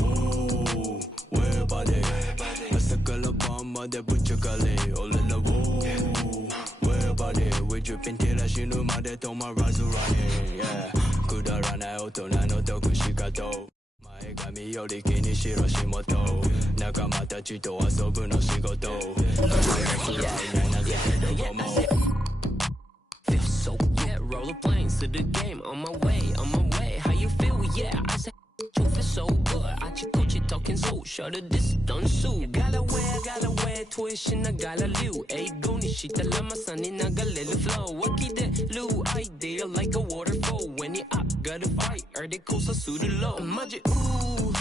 Ooh, where body? Masakala bomba de buchakale. Olala woo. Where body? We dripping till I shinu made to my razurani. Yeah, kudarana otona no toku shikato. 前髪より気にしろ仕事仲間たちと遊ぶの仕事辛いないなぜどこも Feel so yeah, roll a plane to the game on my way, how you feel, yeah, I said you feel so good, I check what you talking so, shut the distance, so gotta wear, tuition, I gotta live, ay, goni, shita, lama, sunny, naga, let it flow, waki de, lu, idea, like a waterfall, when you up, gotta fight, or they coast, so the low, magic, ooh,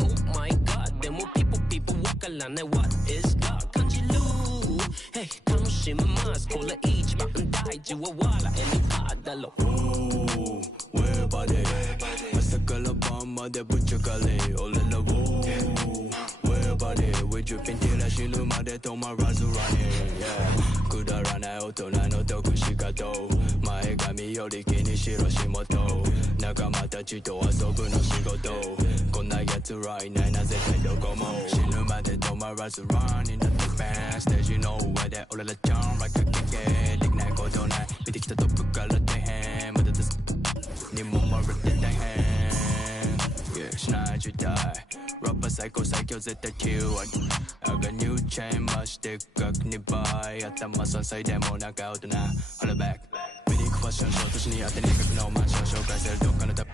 oh my god, then more people walk along, what is God, kanji, lu, hey, come shimmer, mas, cola, each, button, die, jiwawala, any padalo, ooh, where body, masakala bomba de buchakale, olala woo, where body, we dripping till I shinu made to my razurani, yeah, kudarana otona no toku shikato, mae gami yori kini shiro shimoto, nakama tachi to asobu no shigoto, konna yatsu ra inai na zetai doko mo, shinu made to my razurani na the band stage, you know where that olala chan like a kike, lignai koto nai, mite kita topu kara tehen, mada das ni mo mara te tehen, yeah, shinai jutai, rapper psycho zettai kill, I got new chain, much thick, kak ni bai, atama sansai demo naga otona, holla back, miniファッションショー都市に当てにかくのマンション紹介するどっかのた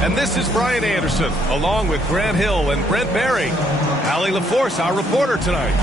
And this is Brian Anderson, along with Grant Hill and Brent Barry. Allie LaForce, our reporter tonight.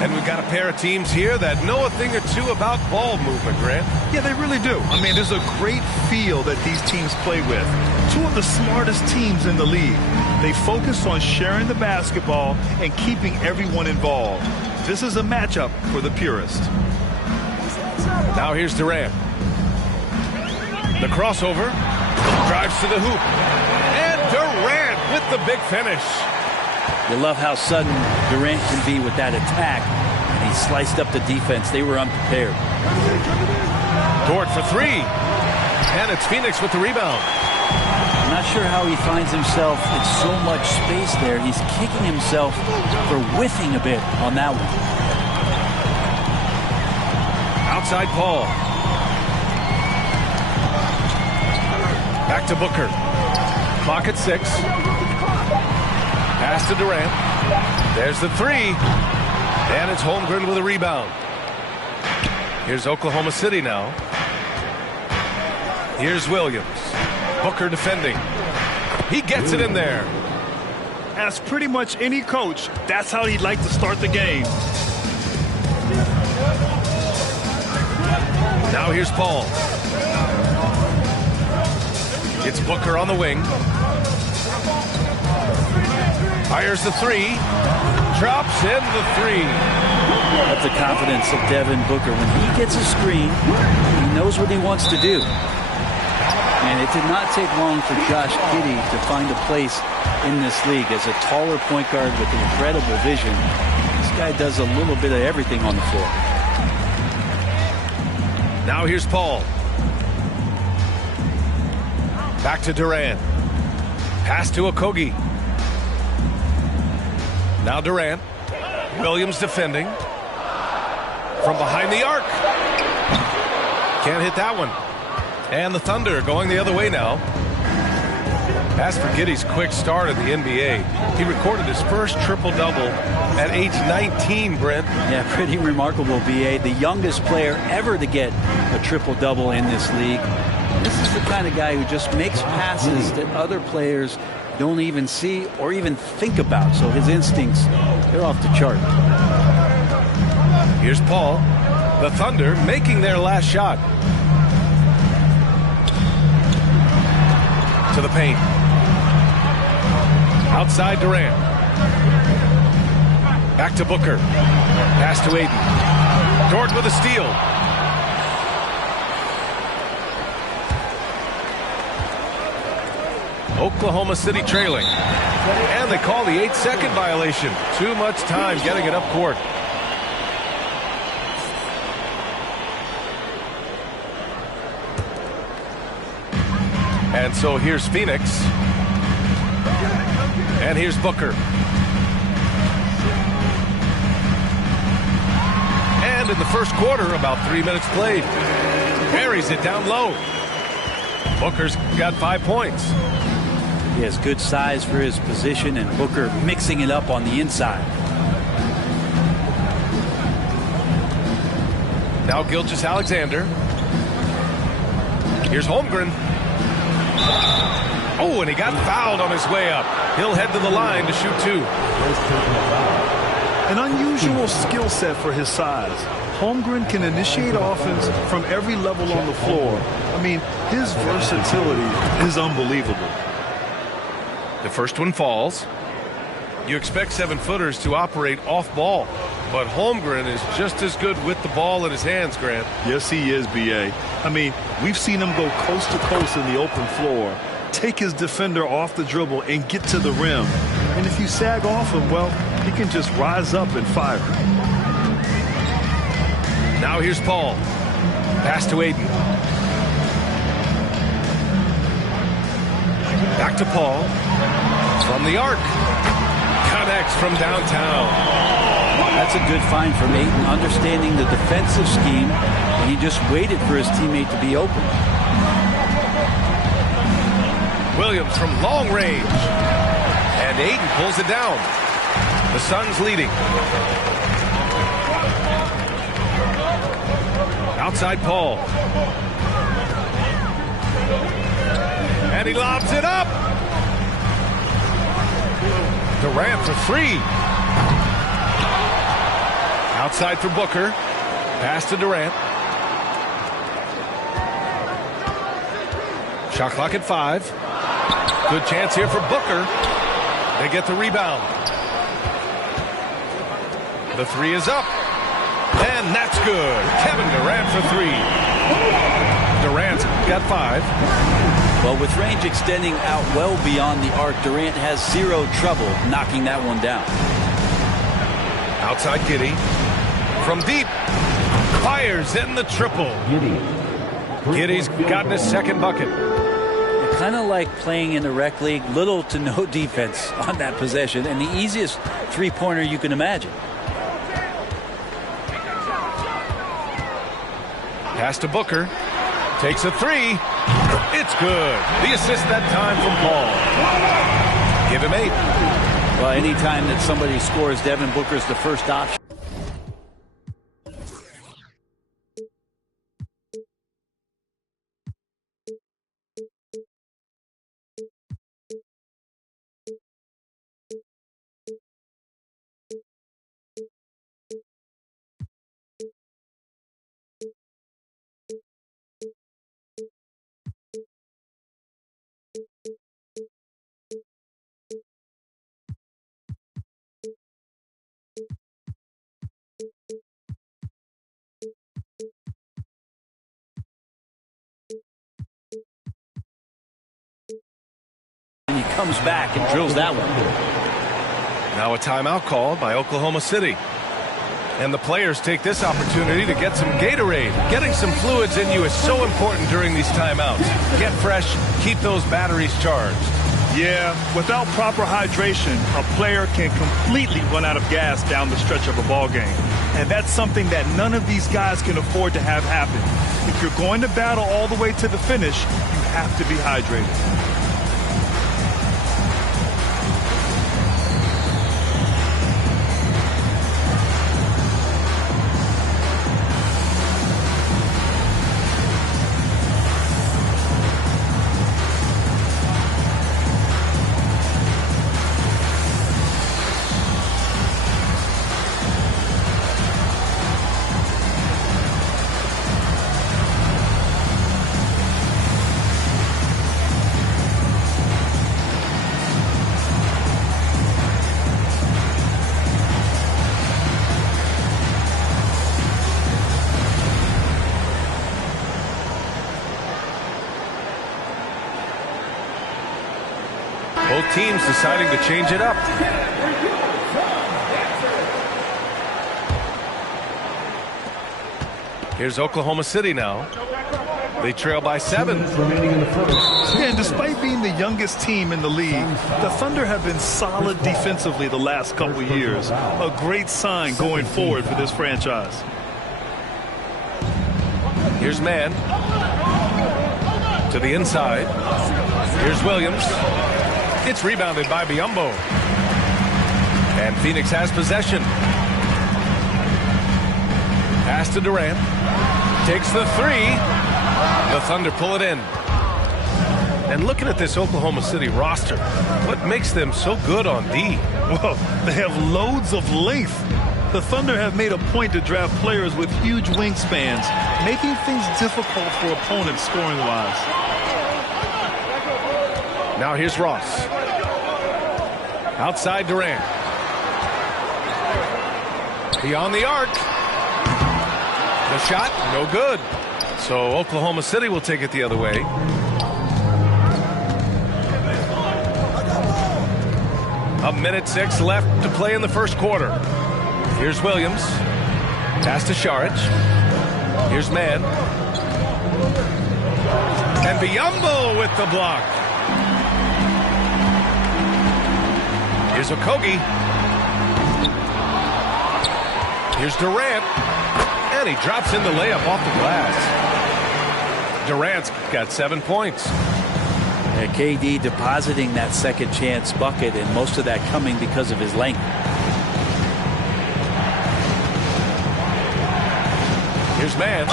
And we've got a pair of teams here that know a thing or two about ball movement, Grant. Yeah, they really do. I mean, there's a great feel that these teams play with. Two of the smartest teams in the league. They focus on sharing the basketball and keeping everyone involved. This is a matchup for the purist. Now here's Durant. The crossover. Drives to the hoop. And Durant with the big finish. You love how sudden Durant can be with that attack. And he sliced up the defense. They were unprepared. Dort for three. And it's Phoenix with the rebound. I'm not sure how he finds himself in so much space there. He's kicking himself for whiffing a bit on that one. Outside Paul. Back to Booker. Clock at 6. Pass to Durant. There's the three. And it's Holmgren with a rebound. Here's Oklahoma City now. Here's Williams. Booker defending. He gets it in there. Ask pretty much any coach, that's how he'd like to start the game. Now here's Paul. It's Booker on the wing. Fires the three. Drops in the three. That's the confidence of Devin Booker. When he gets a screen, he knows what he wants to do. And it did not take long for Josh Giddey to find a place in this league as a taller point guard with incredible vision. This guy does a little bit of everything on the floor. Now here's Paul. Back to Durant. Pass to Okogie. Now Durant. Williams defending. From behind the arc. Can't hit that one. And the Thunder going the other way now. As for Giddey's quick start in the NBA, he recorded his first triple-double at age 19, Brent. Yeah, pretty remarkable, B.A. The youngest player ever to get a triple-double in this league. This is the kind of guy who just makes passes that other players don't even see or even think about. So his instincts, they're off the chart. Here's Paul. The Thunder making their last shot. To the paint. Outside Durant. Back to Booker. Pass to Ayton. Dort with a steal. Oklahoma City trailing. And they call the 8-second violation. Too much time getting it up court. And so here's Phoenix. And here's Booker. And in the first quarter, about 3 minutes played. Carries it down low. Booker's got 5 points. He has good size for his position, and Booker mixing it up on the inside. Now Gilgeous-Alexander. Here's Holmgren. Oh, and he got fouled on his way up. He'll head to the line to shoot 2. An unusual skill set for his size. Holmgren can initiate offense from every level on the floor. I mean, his versatility is unbelievable. The first one falls. You expect 7-footers to operate off ball, but Holmgren is just as good with the ball in his hands, Grant. Yes, he is, B.A. I mean, we've seen him go coast to coast in the open floor, take his defender off the dribble and get to the rim. And if you sag off him, well, he can just rise up and fire. Now here's Paul. Pass to Ayton. Back to Paul. From the arc. Connects from downtown. That's a good find from Ayton, understanding the defensive scheme, and he just waited for his teammate to be open. Williams from long range. And Ayton pulls it down. The Suns leading. Outside Paul. And he lobs it up. Durant for 3. Outside for Booker. Pass to Durant. Shot clock at 5. Good chance here for Booker. They get the rebound. The 3 is up. And that's good. Kevin Durant for 3. Durant's got 5. Well, with range extending out well beyond the arc, Durant has 0 trouble knocking that one down. Outside Giddey. From deep. Fires in the triple. Giddey's gotten his second bucket. Kind of like playing in the rec league, little to no defense on that possession, and the easiest three-pointer you can imagine. Pass to Booker. Takes a 3. It's good. The assist that time from Paul. Give him 8. Well, anytime that somebody scores, Devin Booker's the first option. comes back and drills that one. Now a timeout called by Oklahoma City. And the players take this opportunity to get some Gatorade. Getting some fluids in you is so important during these timeouts. Get fresh, keep those batteries charged. Yeah, without proper hydration, a player can completely run out of gas down the stretch of a ball game. And that's something that none of these guys can afford to have happen. If you're going to battle all the way to the finish, you have to be hydrated. Both teams deciding to change it up. Here's Oklahoma City now. They trail by 7. And despite being the youngest team in the league, the Thunder have been solid defensively the last couple of years. A great sign going forward for this franchise. Here's Mann. To the inside. Here's Williams. It's rebounded by Biyombo. And Phoenix has possession. Pass to Durant. Takes the 3. The Thunder pull it in. And looking at this Oklahoma City roster, what makes them so good on D? Well, they have loads of length. The Thunder have made a point to draft players with huge wingspans, making things difficult for opponents scoring-wise. Now here's Ross. Outside Durant. Beyond the arc. The shot, no good. So Oklahoma City will take it the other way. A minute 6 left to play in the first quarter. Here's Williams. Pass to Šarić. Here's Mann. And Biyombo with the block. Here's Okogie. Here's Durant. And he drops in the layup off the glass. Durant's got 7 points. Yeah, KD depositing that second chance bucket, and most of that coming because of his length. Here's Mann.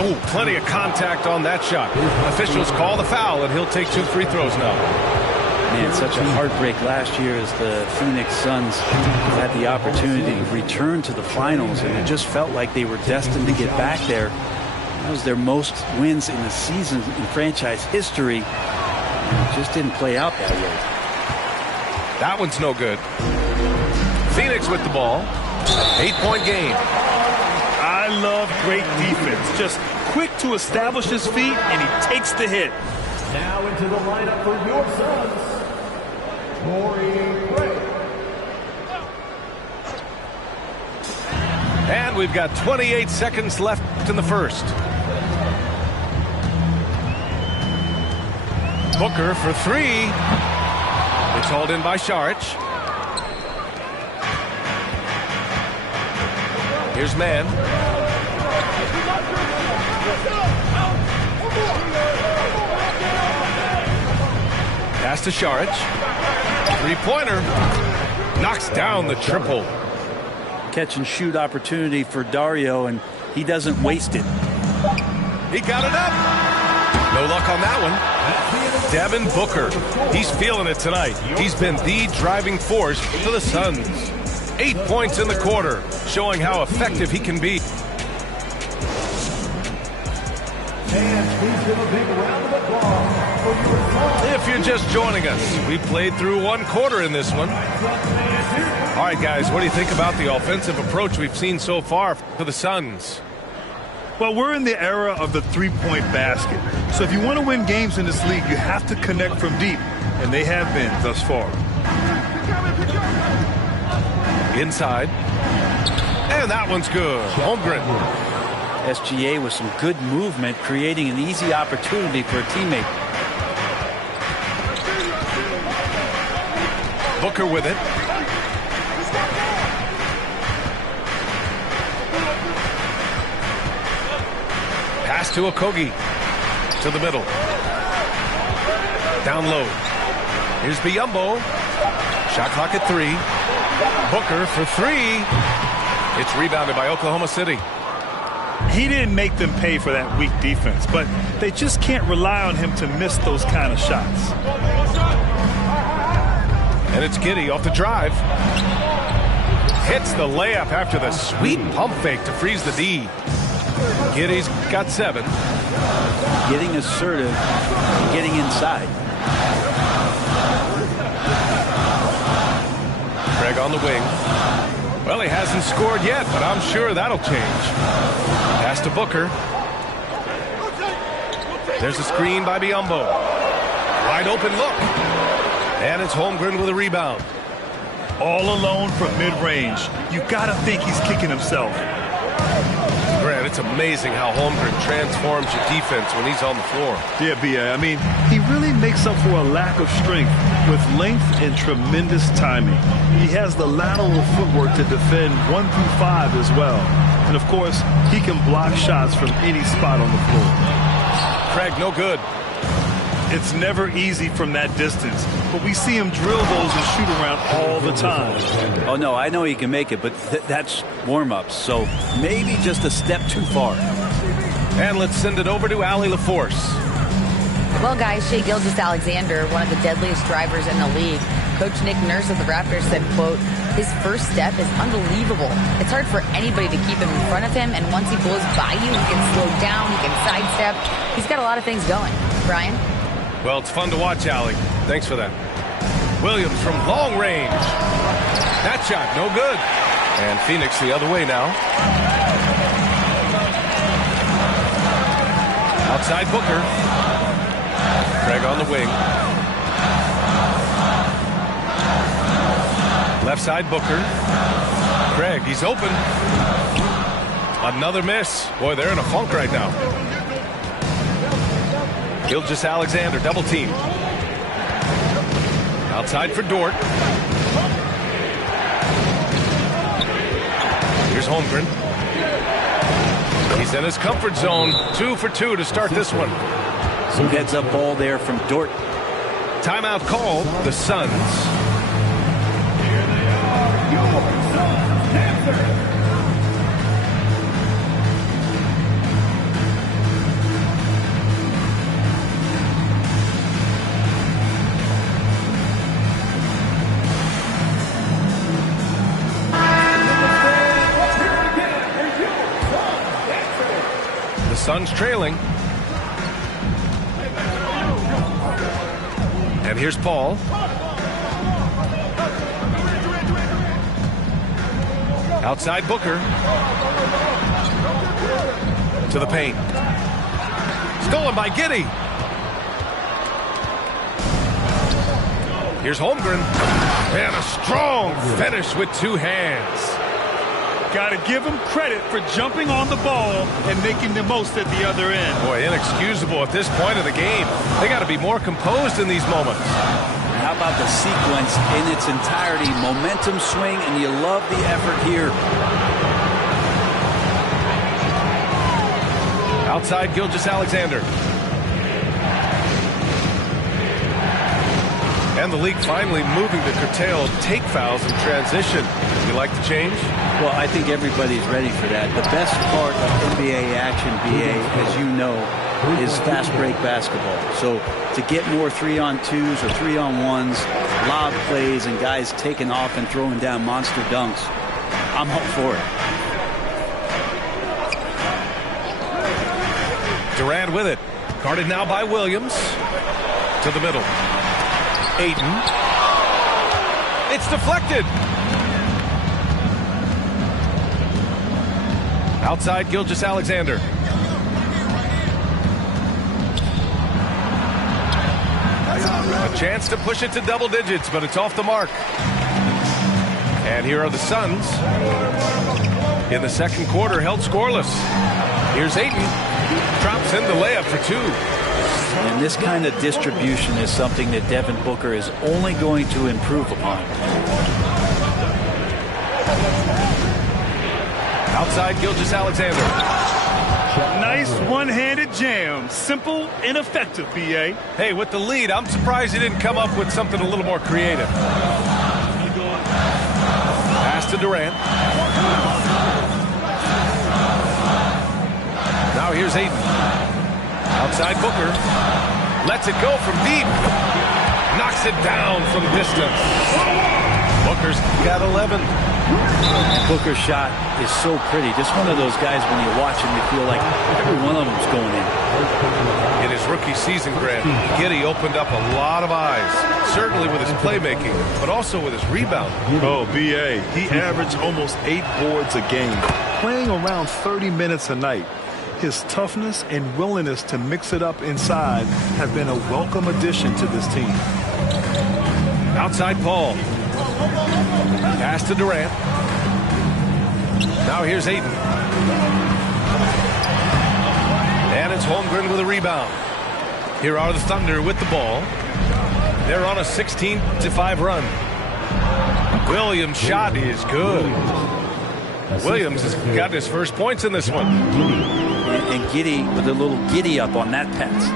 Oh, plenty of contact on that shot. Officials call the foul, and he'll take 2 free throws now. Man, such a heartbreak last year as the Phoenix Suns had the opportunity to return to the finals, and it just felt like they were destined to get back there. That was their most wins in the season in franchise history. And it just didn't play out that way. That one's no good. Phoenix with the ball. 8-point game. I love great defense. Just quick to establish his feet, and he takes the hit. Now into the lineup for your Suns, Torrey Craig. And we've got 28 seconds left in the first. Booker for 3. It's hauled in by Šarić. Here's Mann. Pass to Šarić. 3-pointer. Knocks down the triple. Catch and shoot opportunity for Dario, and he doesn't waste it. He got it up. No luck on that one. Devin Booker. He's feeling it tonight. He's been the driving force for the Suns. 8 points in the quarter, showing how effective he can be. If you're just joining us, we played through 1 quarter in this one. All right, guys, what do you think about the offensive approach we've seen so far for the Suns? Well, we're in the era of the 3-point basket. So if you want to win games in this league, you have to connect from deep. and they have been thus far. Inside. And that one's good. Holmgren. SGA with some good movement, creating an easy opportunity for a teammate. Booker with it. Pass to Okogie. To the middle. Down low. Here's Biyombo. Shot clock at 3. Booker for 3. It's rebounded by Oklahoma City. He didn't make them pay for that weak defense, but they just can't rely on him to miss those kind of shots. And it's Giddey off the drive. Hits the layup after the sweet pump fake to freeze the D. Giddey's got 7. Getting assertive, getting inside. Craig on the wing. Well, he hasn't scored yet, but I'm sure that'll change. Pass to Booker. There's a screen by Biyombo. Wide open look. And it's Holmgren with a rebound. All alone from mid-range. You got to think he's kicking himself. Grant, it's amazing how Holmgren transforms your defense when he's on the floor. Yeah, B.A. I mean, he really makes up for a lack of strength with length and tremendous timing. He has the lateral footwork to defend 1 through 5 as well. And, of course, he can block shots from any spot on the floor. Craig, no good. It's never easy from that distance, but we see him drill those and shoot around all the time. Oh, no, I know he can make it, but that's warm-ups, so maybe just a step too far. And let's send it over to Allie LaForce. Well, guys, Shai Gilgeous-Alexander, one of the deadliest drivers in the league. Coach Nick Nurse of the Raptors said, quote, his first step is unbelievable. It's hard for anybody to keep him in front of him, and once he blows by you, he can slow down, he can sidestep. He's got a lot of things going. Brian? Well, it's fun to watch, Allie. Thanks for that. Williams from long range. That shot, no good. And Phoenix the other way now. Outside Booker. Craig on the wing. Left side Booker. Craig, he's open. Another miss. Boy, they're in a funk right now. Gilgeous-Alexander, double team. Outside for Dort. Here's Holmgren. He's in his comfort zone. 2 for 2 to start this one. Some heads-up ball there from Dort. Timeout called, the Suns. Here they are, your Suns Panthers. Suns trailing. And here's Paul. Outside Booker. To the paint. Stolen by Giddey. Here's Holmgren. And a strong finish with 2 hands. Got to give him credit for jumping on the ball and making the most at the other end. Boy, inexcusable at this point of the game. They got to be more composed in these moments. How about the sequence in its entirety? Momentum swing, and you love the effort here. Outside Gilgeous-Alexander. And the league finally moving to curtail take fouls in transition. You like the change? Well, I think everybody's ready for that. The best part of NBA action, BA, as you know, is fast break basketball. So to get more 3-on-2s or 3-on-1s, lob plays, and guys taking off and throwing down monster dunks, I'm all for it. Durant with it. Guarded now by Williams. To the middle. Ayton. It's deflected. Outside Gilgeous-Alexander. A chance to push it to double digits, but it's off the mark. And here are the Suns. In the second quarter, held scoreless. Here's Ayton. Drops in the layup for two. And this kind of distribution is something that Devin Booker is only going to improve upon. Outside, Gilgeous-Alexander. Nice one-handed jam. Simple and effective, B.A. Hey, with the lead, I'm surprised he didn't come up with something a little more creative. Pass to Durant. Now here's Ayton. Outside Booker. Lets it go from deep. Knocks it down from distance. Booker's got 11. Booker's shot is so pretty. Just one of those guys, when you watch him, you feel like every one of them's going in. In his rookie season, Grant, Giddey opened up a lot of eyes. Certainly with his playmaking, but also with his rebounding. Oh, B.A. He averaged almost 8 boards a game, playing around 30 minutes a night. His toughness and willingness to mix it up inside have been a welcome addition to this team. Outside Paul. Pass to Durant. Now here's Ayton. And it's Holmgren with a rebound. Here are the Thunder with the ball. They're on a 16-5 run. Williams' shot is good. Williams has got his first points in this one. And Giddey with a little giddy up on that pass.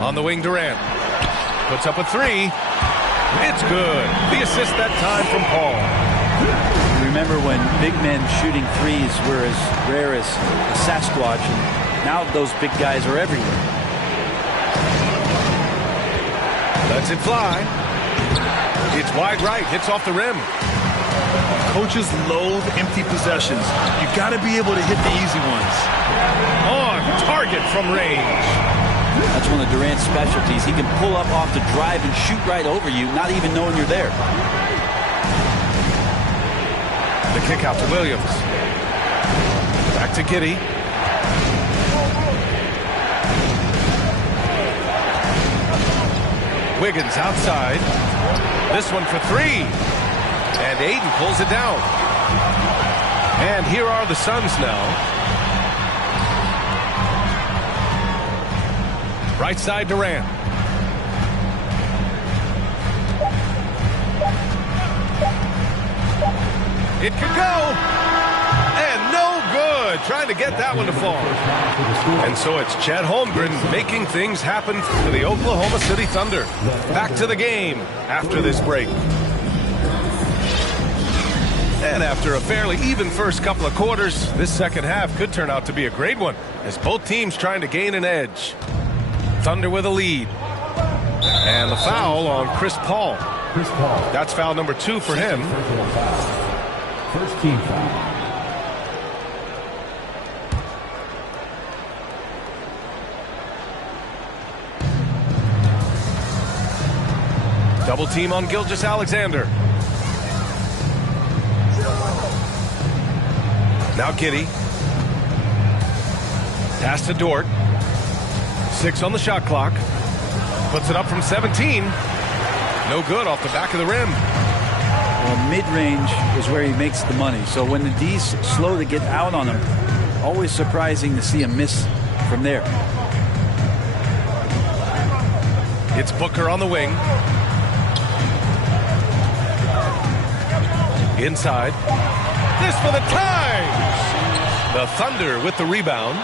On the wing, Durant. Puts up a three. It's good. The assist that time from Paul. Remember when big men shooting threes were as rare as a Sasquatch, and now those big guys are everywhere. Lets it fly. It's wide right. Hits off the rim. Coaches loathe empty possessions. You got to be able to hit the easy ones. On target from range. That's one of Durant's specialties. He can pull up off the drive and shoot right over you, not even knowing you're there. The kick out to Williams. Back to Giddey. Wiggins outside. This one for three. And Ayton pulls it down. And here are the Suns now. Right side Durant. It could go. And no good. Trying to get that one to fall. And so it's Chet Holmgren making things happen for the Oklahoma City Thunder. Back to the game after this break. And after a fairly even first couple of quarters, this second half could turn out to be a great one as both teams trying to gain an edge. Thunder with a lead. And the foul on Chris Paul. That's foul number 2 for him. First team foul. Double team on Gilgeous-Alexander. Now Giddey. Pass to Dort. 6 on the shot clock. Puts it up from 17. No good off the back of the rim. Well, mid-range is where he makes the money. So when the D's slow to get out on him, always surprising to see him miss from there. It's Booker on the wing. Inside. This for the tie! The Thunder with the rebound.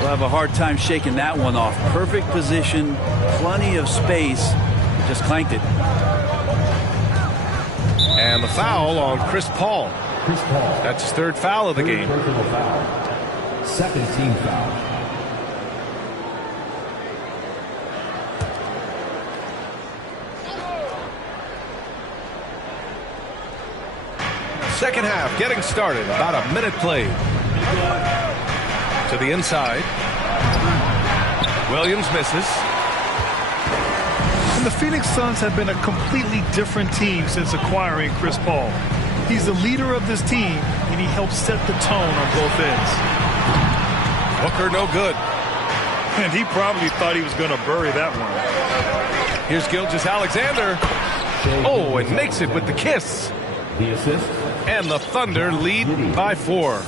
We'll have a hard time shaking that one off. Perfect position, plenty of space. Just clanked it. And the foul on Chris Paul. That's his 3rd foul of the game. Foul. Second team foul. Second half getting started. About a minute played. To the inside. Williams misses. And the Phoenix Suns have been a completely different team since acquiring Chris Paul. He's the leader of this team, and he helps set the tone on both ends. Booker no good. And he probably thought he was going to bury that one. Here's Gilgeous-Alexander. Oh, and makes it with the kiss. The assist. And the Thunder lead by 4.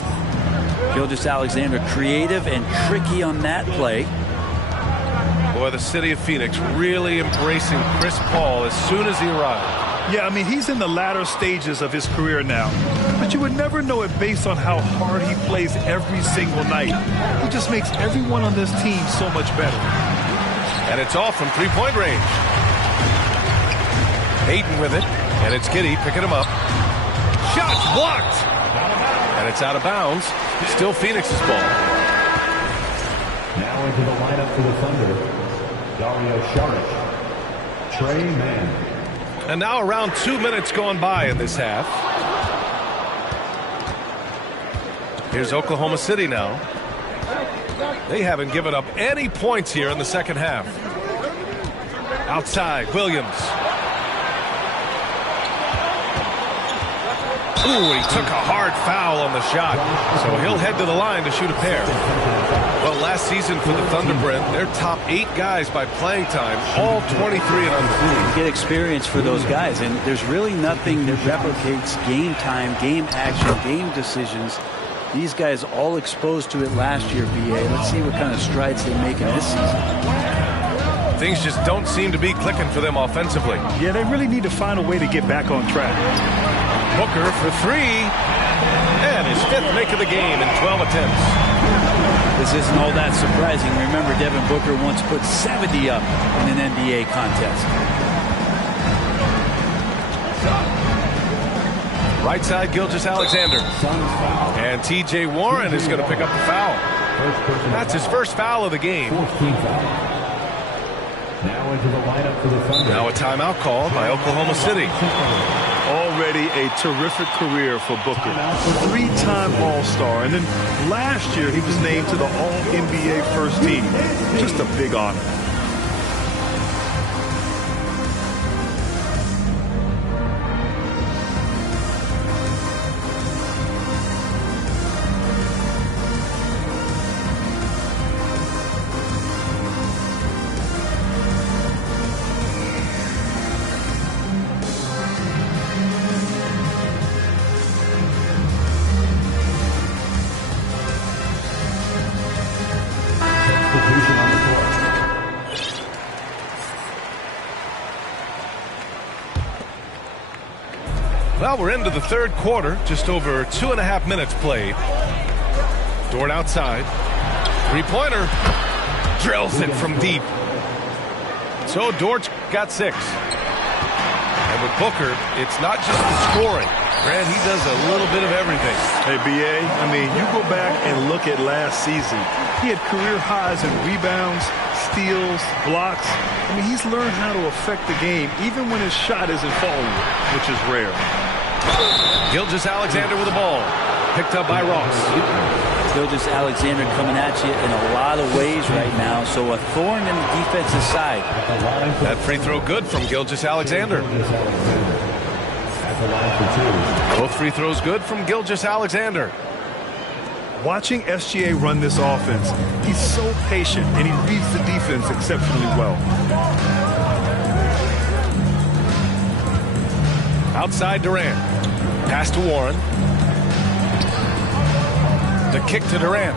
Gilgeous-Alexander creative and tricky on that play. Boy, the city of Phoenix really embracing Chris Paul as soon as he arrived. Yeah, I mean, he's in the latter stages of his career now. But you would never know it based on how hard he plays every single night. He just makes everyone on this team so much better. And it's off from three-point range. Ayton with it, and it's Giddey picking him up. Shots blocked! And it's out of bounds. Still Phoenix's ball. Now into the lineup for the Thunder, Dario Saric, Trey Mann. And now around 2 minutes gone by in this half. Here's Oklahoma City now. They haven't given up any points here in the second half. Outside, Williams. Ooh, he took a hard foul on the shot. So he'll head to the line to shoot a pair. Well, last season for the Thunder, Brent, their top 8 guys by playing time, all 23 and under. You get experience for those guys, and there's really nothing that replicates game time, game action, game decisions. These guys all exposed to it last year, BA. Let's see what kind of strides they make in this season. Things just don't seem to be clicking for them offensively. Yeah, they really need to find a way to get back on track. Booker for 3. And his 5th make of the game in 12 attempts. This isn't all that surprising. Remember, Devin Booker once put 70 up in an NBA contest. Right side, Gilgeous-Alexander. And T.J. Warren is going to pick up the foul. That's his first foul of the game. Now into the lineup for the Thunder. Now a timeout called by Oklahoma City. Already a terrific career for Booker. 3-time All-Star. And then last year he was named to the All-NBA first team. Just a big honor. Well, we're into the third quarter. Just over 2.5 minutes played. Dort outside. Three-pointer. Drills it from deep. So Dort's got 6. And with Booker, it's not just the scoring. Grant, he does a little bit of everything. Hey, B.A., I mean, you go back and look at last season. He had career highs in rebounds, steals, blocks. I mean, he's learned how to affect the game even when his shot isn't falling, which is rare. Gilgeous-Alexander with the ball. Picked up by Ross. Gilgeous-Alexander coming at you in a lot of ways right now, so a thorn in the defensive side. That free throw good from Gilgeous-Alexander. Both free throws good from Gilgeous-Alexander. Watching SGA run this offense, he's so patient and he reads the defense exceptionally well. Outside Durant. Pass to Warren. The kick to Durant.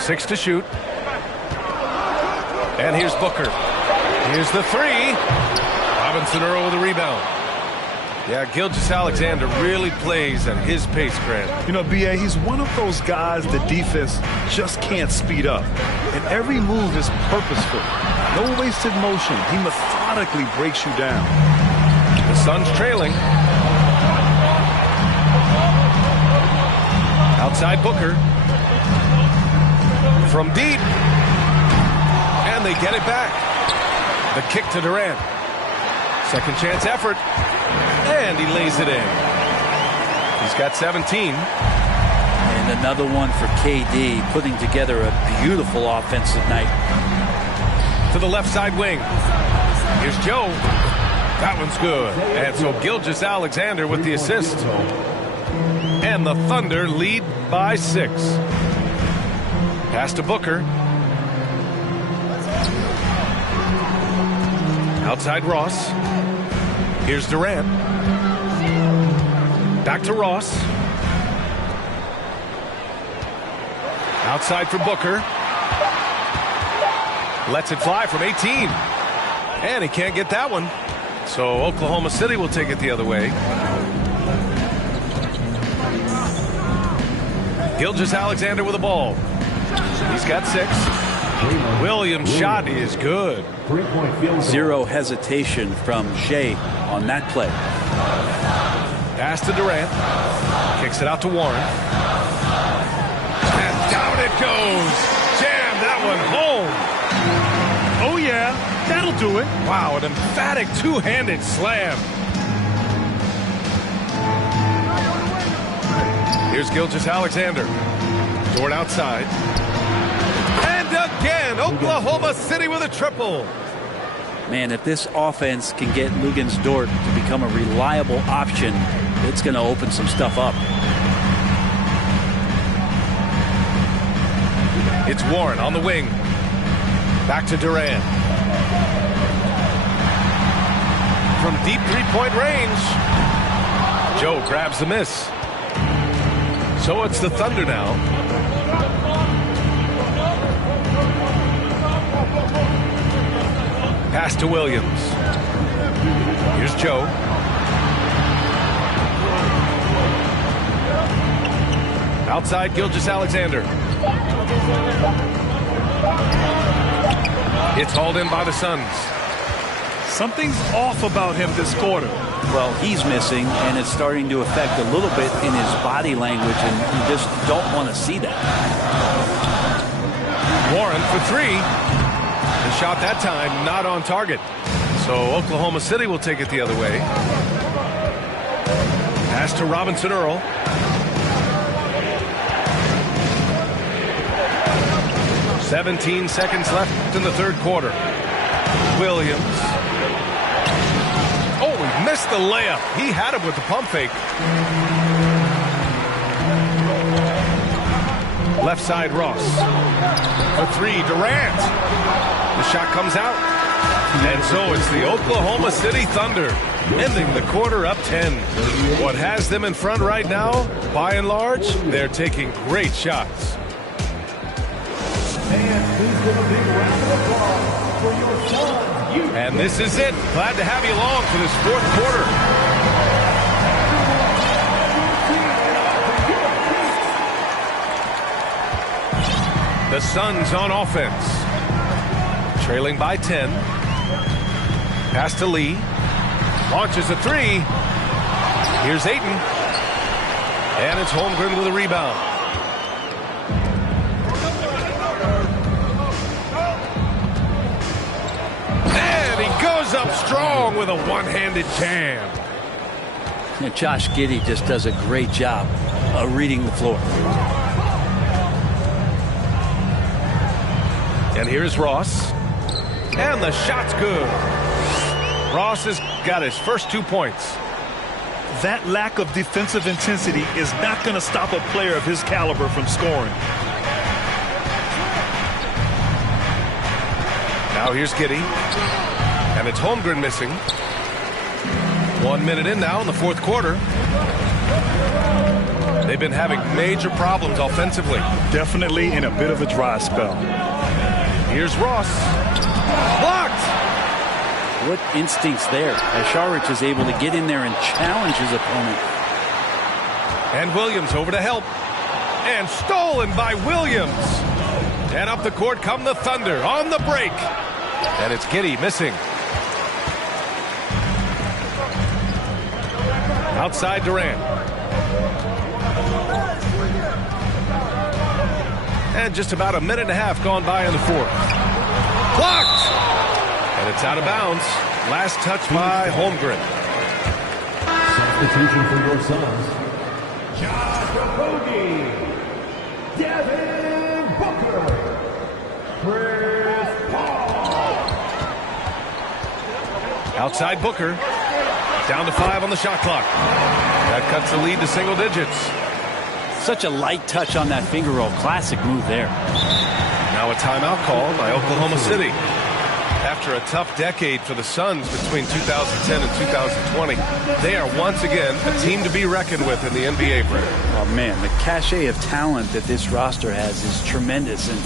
6 to shoot. And here's Booker. Here's the 3. Robinson Earl with a rebound. Yeah, Gilgeous-Alexander really plays at his pace, Grant. You know, B.A., he's one of those guys the defense just can't speed up. And every move is purposeful. No wasted motion. He methodically breaks you down. The Suns trailing. Outside Booker. From deep. And they get it back. The kick to Durant. Second chance effort. And he lays it in. He's got 17. And another one for KD, putting together a beautiful offensive night. To the left side wing. Here's Joe. That one's good. And so Gilgeous-Alexander with the assist. And the Thunder lead by 6. Pass to Booker. Outside Ross. Here's Durant. Back to Ross. Outside for Booker. Lets it fly from 18. And he can't get that one. So Oklahoma City will take it the other way. Gilgeous-Alexander with the ball. He's got 6. Williams' shot is good. Zero hesitation from Shea on that play. Pass to Durant. Kicks it out to Warren. And down it goes. Jam that one home. Oh, yeah. That'll do it. Wow, an emphatic two-handed slam. Here's Gilgeous-Alexander. Dort outside. And again, Oklahoma City with a triple. Man, if this offense can get Luguentz Dort to become a reliable option, it's going to open some stuff up. It's Warren on the wing. Back to Durant. From deep three-point range. Joe grabs the miss. So it's the Thunder now. Pass to Williams. Here's Joe. Outside Gilgeous-Alexander. It's hauled in by the Suns. Something's off about him this quarter. Well, he's missing, and it's starting to affect a little bit in his body language, and you just don't want to see that. Warren for 3. The shot that time not on target. So Oklahoma City will take it the other way. Pass to Robinson Earl. "17 seconds left in the third quarter. Williams. Oh, he missed the layup. He had it with the pump fake. Left side Ross. For 3, Durant. The shot comes out. And so it's the Oklahoma City Thunder ending the quarter up 10. What has them in front right now, by and large, they're taking great shots. And this is it. Glad to have you along for this fourth quarter. The Suns on offense. Trailing by 10. Pass to Lee. Launches a 3. Here's Ayton. And it's Holmgren with a rebound. And he goes up strong with a one-handed jam. And Josh Giddey just does a great job of reading the floor. And here's Ross. And the shot's good. Ross has got his first 2 points. That lack of defensive intensity is not going to stop a player of his caliber from scoring. Now here's Giddey. And it's Holmgren missing. 1 minute in now in the fourth quarter. They've been having major problems offensively. Definitely in a bit of a dry spell. Here's Ross. Blocked! What instincts there as Saric is able to get in there and challenge his opponent. And Williams over to help. And stolen by Williams. And up the court come the Thunder on the break. And it's Giddey missing. Outside Durant. And just about a minute and a half gone by in the fourth. Blocked! And it's out of bounds. Last touch by Holmgren. Substitution for your Suns. Josh Okogie, Devin Booker, Chris Paul. Outside Booker. Down to 5 on the shot clock. That cuts the lead to single digits. Such a light touch on that finger roll. Classic move there. Now a timeout call by Oklahoma City. After a tough decade for the Suns between 2010 and 2020, they are once again a team to be reckoned with in the NBA, Brett. Oh, man, the cachet of talent that this roster has is tremendous, and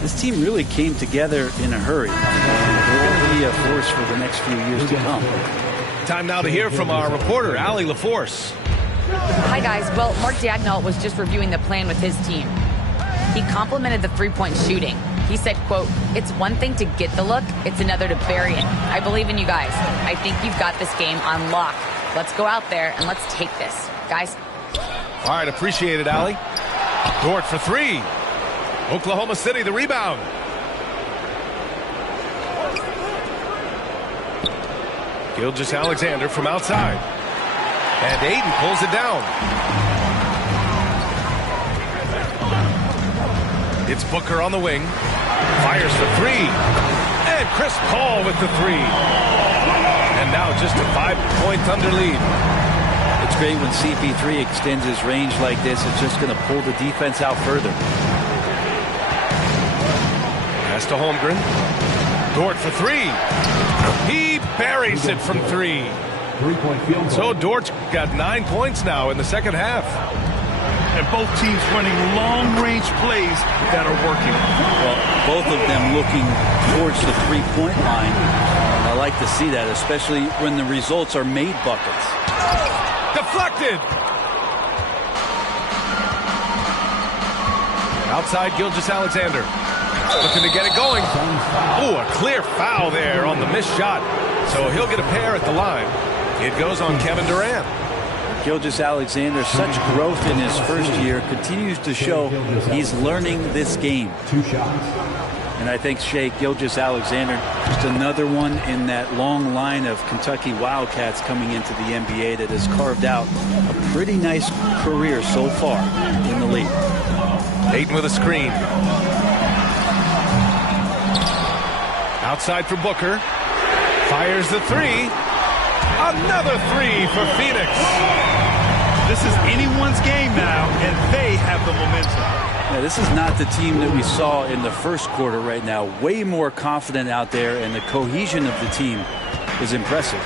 this team really came together in a hurry. They're going to be a force for the next few years to come. Time now to hear from our reporter, Allie LaForce. Hi, guys. Well, Mark Daigneault was just reviewing the plan with his team. He complimented the three-point shooting. He said, quote, "It's one thing to get the look, it's another to bury it. I believe in you guys. I think you've got this game on lock. Let's go out there and let's take this. Guys." All right, appreciate it, Allie. Dort for three. Oklahoma City, the rebound. Gilgeous-Alexander from outside. And Ayton pulls it down. It's Booker on the wing. Fires for three. And Chris Paul with the three. And now just a 5-point Thunder lead. It's great when CP3 extends his range like this. It's just going to pull the defense out further. Pass to Holmgren. Dort for three. He buries it from three. Three-point field goal. So Dort's got 9 points now in the second half. And both teams running long-range plays that are working. Well, both of them looking towards the three-point line. I like to see that, especially when the results are made buckets. Deflected. Outside Gilgeous-Alexander. Looking to get it going. Ooh, a clear foul there on the missed shot. So he'll get a pair at the line. It goes on Kevin Durant. Gilgeous-Alexander, such growth in his first year, continues to show he's learning this game. 2 shots. And I think Shai Gilgeous-Alexander, just another one in that long line of Kentucky Wildcats coming into the NBA that has carved out a pretty nice career so far in the league. Ayton with a screen. Outside for Booker. Fires the three. Another three for Phoenix. This is anyone's game now, and they have the momentum. Now, this is not the team that we saw in the first quarter right now. Way more confident out there, and the cohesion of the team is impressive.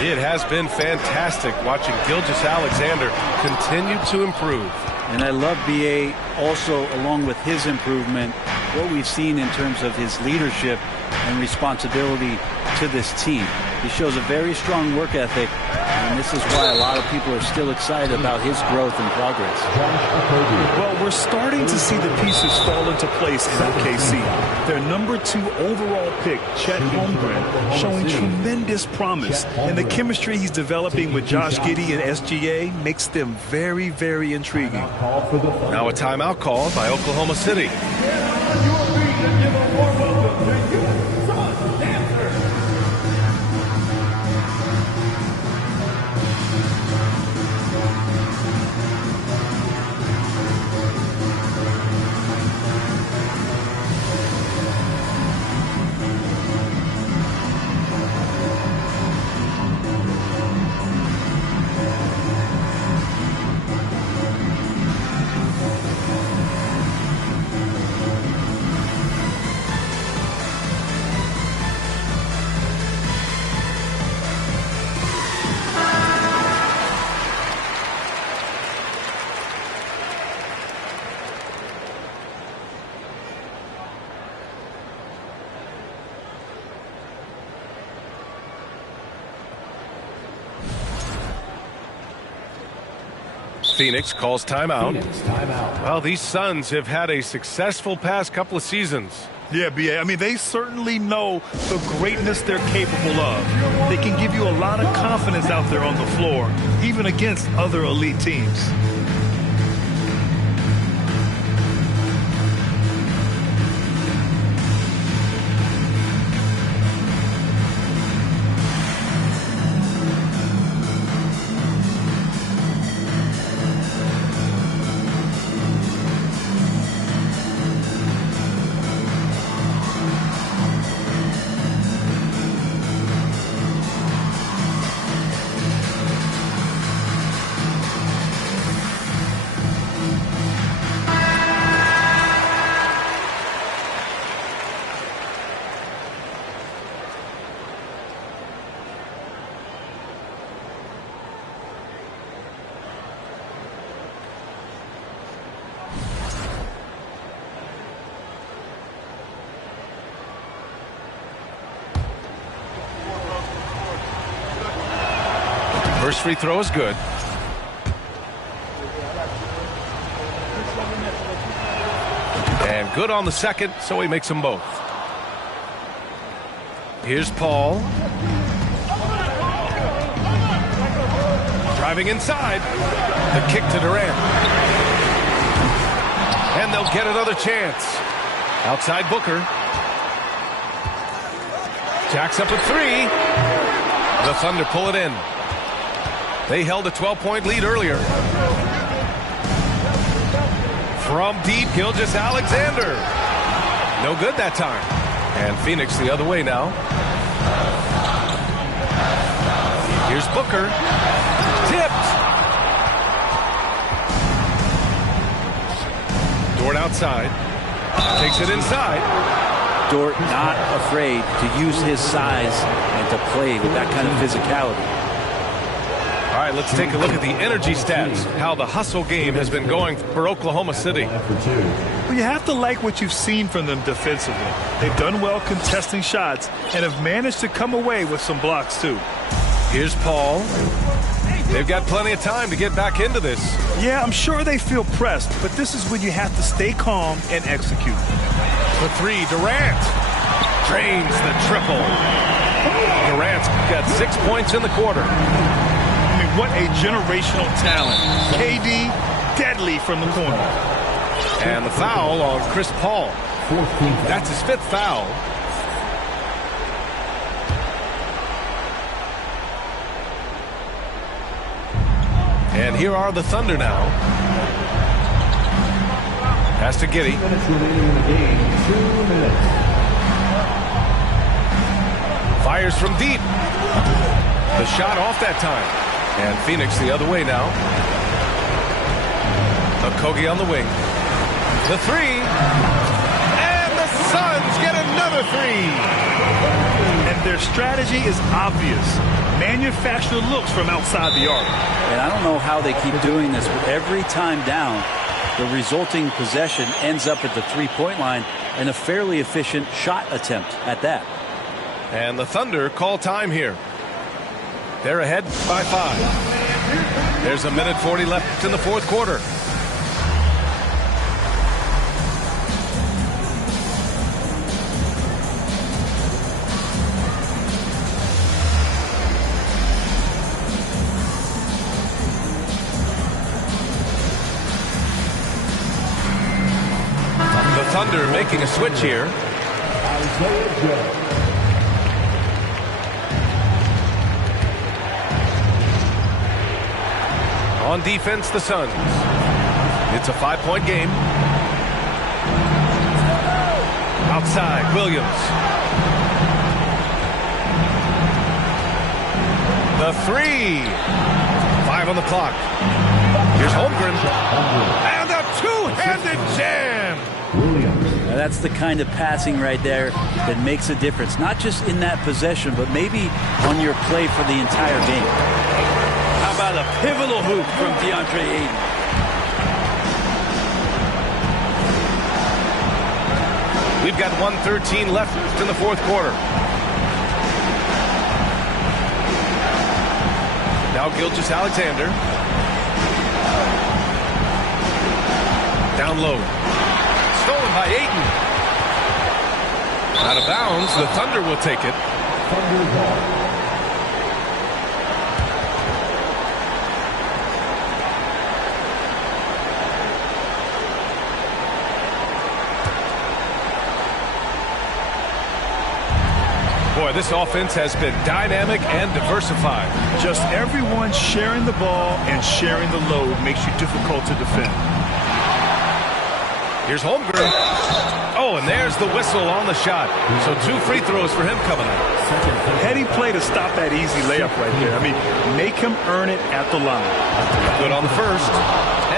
It has been fantastic watching Gilgeous-Alexander continue to improve. And I love B.A. also, along with his improvement, what we've seen in terms of his leadership and responsibility to this team. He shows a very strong work ethic, and this is why a lot of people are still excited about his growth and progress. Well, we're starting to see the pieces fall into place in OKC. Their number 2 overall pick, Chet Holmgren, showing tremendous promise. And the chemistry he's developing with Josh Giddey and SGA makes them very, very intriguing. Now a timeout called by Oklahoma City. Phoenix calls timeout. Well, these Suns have had a successful past couple of seasons. Yeah, B.A. I mean, they certainly know the greatness they're capable of. They can give you a lot of confidence out there on the floor, even against other elite teams. First free throw is good. And good on the second, so he makes them both. Here's Paul. Driving inside. The kick to Durant. And they'll get another chance. Outside Booker. Jacks up a three. The Thunder pull it in. They held a 12-point lead earlier. From deep, Gilgeous-Alexander. No good that time. And Phoenix the other way now. Here's Booker. Tipped. Dort outside. Takes it inside. Dort not afraid to use his size and to play with that kind of physicality. All right, let's take a look at the energy stats, how the hustle game has been going for Oklahoma City. Well, you have to like what you've seen from them defensively. They've done well contesting shots and have managed to come away with some blocks, too. Here's Paul. They've got plenty of time to get back into this. Yeah, I'm sure they feel pressed, but this is when you have to stay calm and execute. The three, Durant. Drains the triple. Durant's got 6 points in the quarter. I mean, what a generational talent. KD, deadly from the corner. And the foul on Chris Paul. That's his 5th foul. And here are the Thunder now. Pass to Giddey. 2 minutes remaining in the game. 2 minutes. Fires from deep. The shot off that time. And Phoenix the other way now. Okogie on the wing. The three. And the Suns get another three. And their strategy is obvious. Manufacture looks from outside the arc. And I don't know how they keep doing this, but every time down, the resulting possession ends up at the three-point line and a fairly efficient shot attempt at that. And the Thunder call time here. They're ahead by 5. There's a minute 40 left in the fourth quarter. Thunder making a switch here. On defense, the Suns. It's a 5-point game. Outside, Williams. The three. 5 on the clock. Here's Holmgren. And a two-handed jam. Now that's the kind of passing right there that makes a difference, not just in that possession, but maybe on your play for the entire game. How about a pivotal hoop from DeAndre Ayton? We've got 1:13 left in the fourth quarter. Now Gilgeous-Alexander. Down low. Stolen by Ayton. Out of bounds. The Thunder will take it. Boy, this offense has been dynamic and diversified. Just everyone sharing the ball and sharing the load makes you difficult to defend. Here's Holmgren. Oh, and there's the whistle on the shot. So 2 free throws for him coming up. Heady play to stop that easy layup right there. I mean, make him earn it at the line. Good on the first.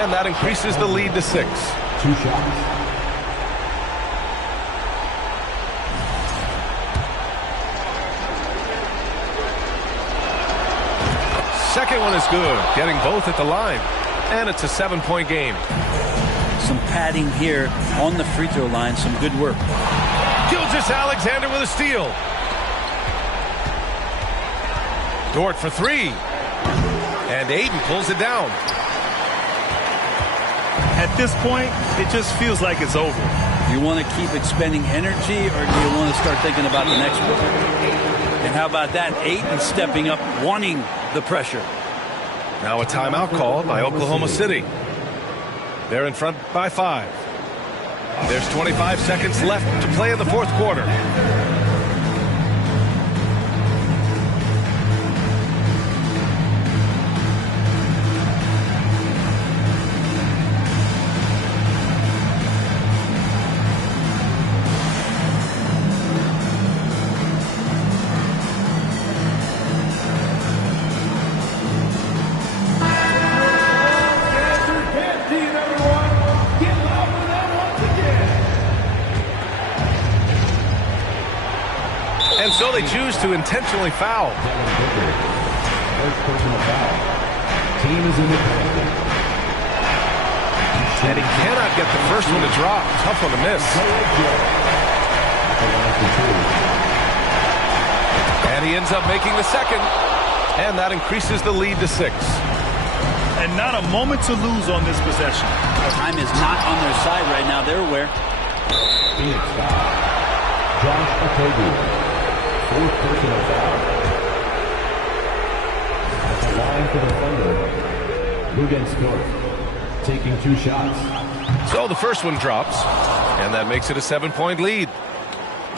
And that increases the lead to 6. 2 shots. Second one is good. Getting both at the line. And it's a 7-point game. Some padding here on the free throw line. Some good work. Gilgeous-Alexander with a steal. Dort for 3. And Ayton pulls it down. At this point, it just feels like it's over. You want to keep expending energy, or do you want to start thinking about the next one? And how about that? Ayton stepping up, wanting the pressure. Now a timeout called by Oklahoma City. They're in front by 5. There's 25 seconds left to play in the fourth quarter. And so they choose to intentionally foul. First personal foul. Team is in the penalty. And he cannot get the first one to drop. Tough one to miss. And he ends up making the second. And that increases the lead to 6. And not a moment to lose on this possession. Time is not on their side right now. They're aware. Phoenix foul. Josh Okogie. Fourth personal foul. At the line for the Thunder, Luguentz Dort taking 2 shots. So the first one drops, and that makes it a 7-point lead.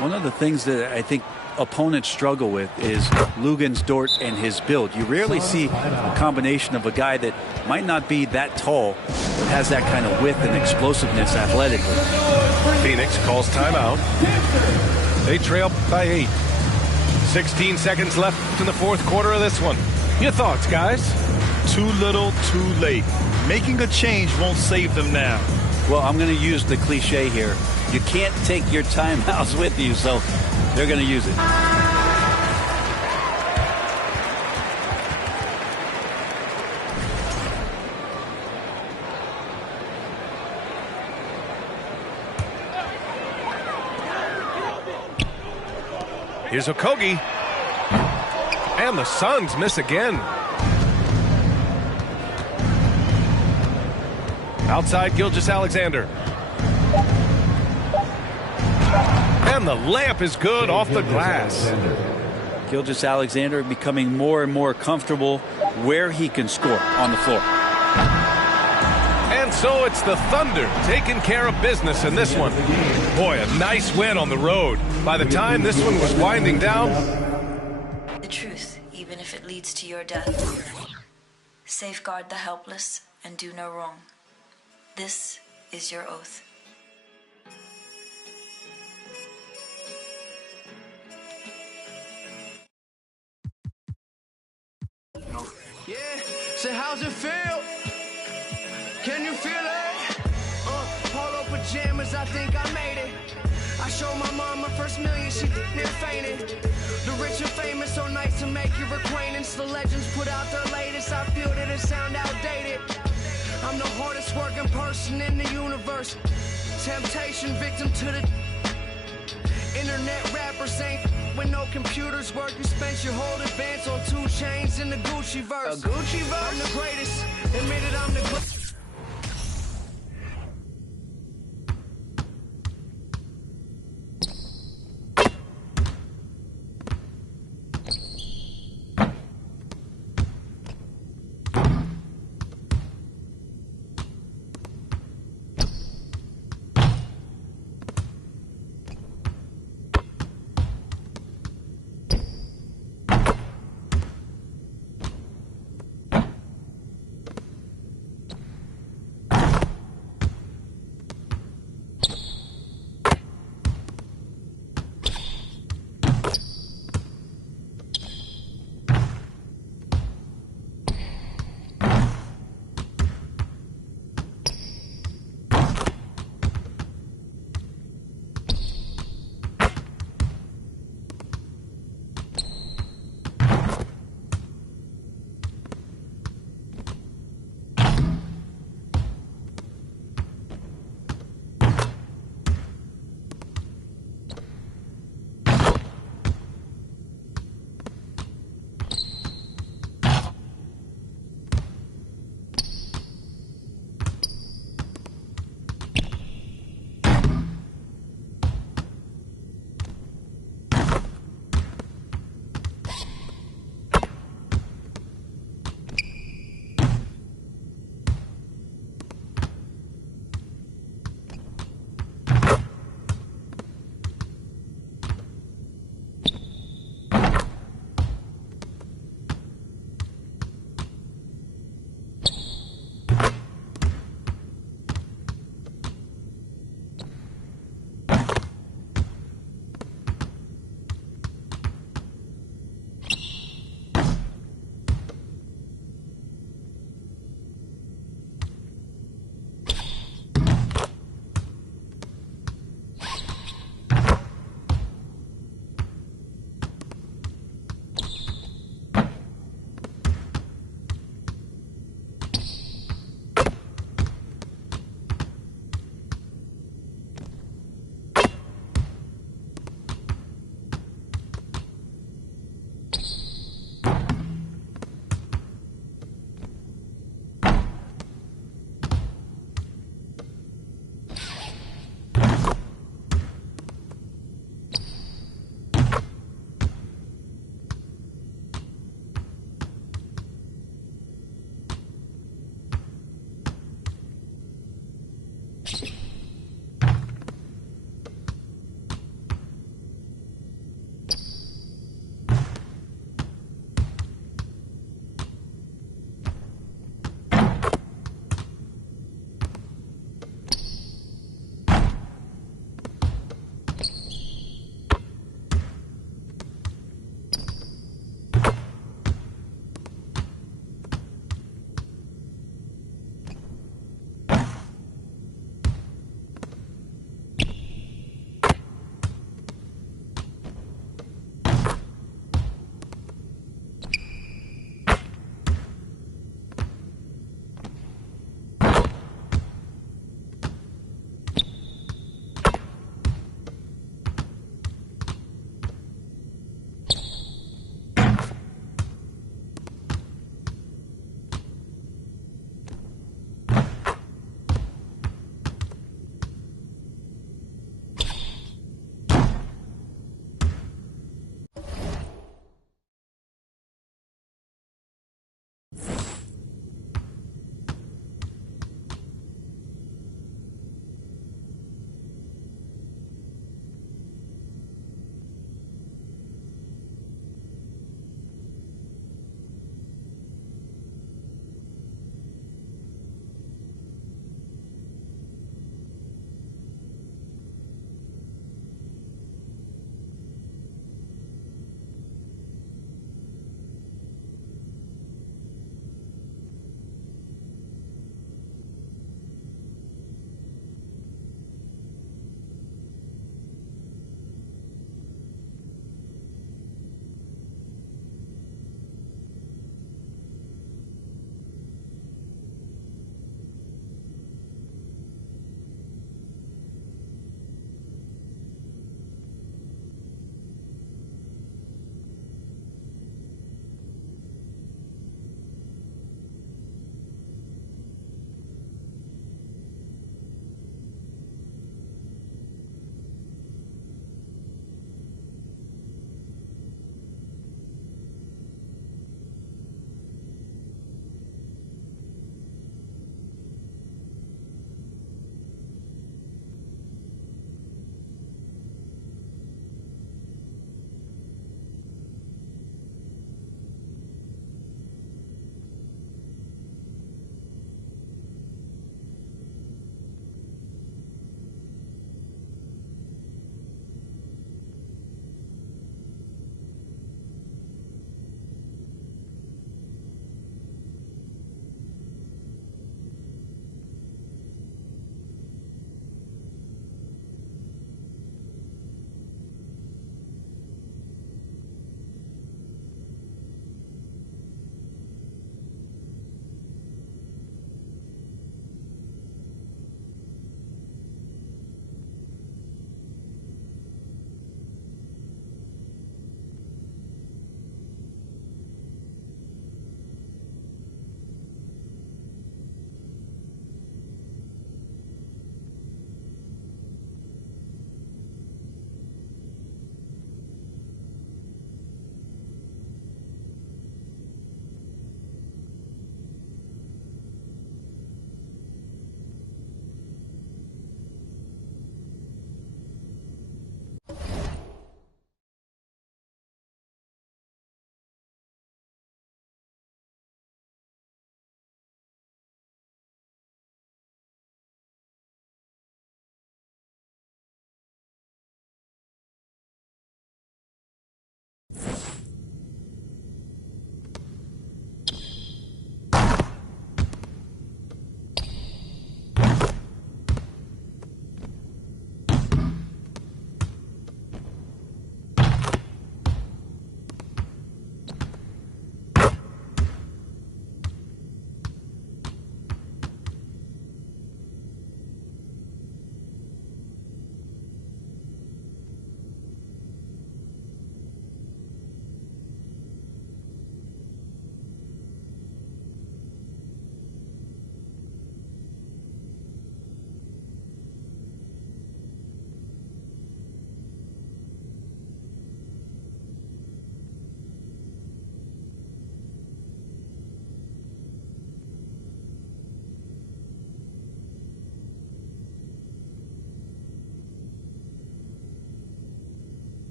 One of the things that I think opponents struggle with is Luguentz Dort and his build. You rarely see a combination of a guy that might not be that tall, but has that kind of width and explosiveness athletically. Phoenix calls timeout. They trail by 8. 16 seconds left in the fourth quarter of this one. Your thoughts, guys? Too little, too late. Making a change won't save them now. Well, I'm going to use the cliche here. You can't take your timeouts with you, so they're going to use it. Here's Okogie. And the Suns miss again. Outside Gilgeous-Alexander. And the layup is good off the glass. Gilgeous-Alexander becoming more and more comfortable where he can score on the floor. And so it's the Thunder taking care of business in this one. Boy, a nice win on the road. By the time this one was winding down, the truth, even if it leads to your death. Safeguard the helpless and do no wrong. This is your oath. Yeah, so how's it feel? Can you feel it? Polo pajamas, I think I made it. I showed my mom my first million, she near fainted. The rich and famous, so nice to make your acquaintance. The legends put out their latest, I feel that it sound outdated. I'm the hardest working person in the universe. Temptation victim to the internet rappers ain't when no computers work. You spent your whole advance on 2 chains in the Gucci verse. A Gucci verse? I'm the greatest, admitted I'm the greatest.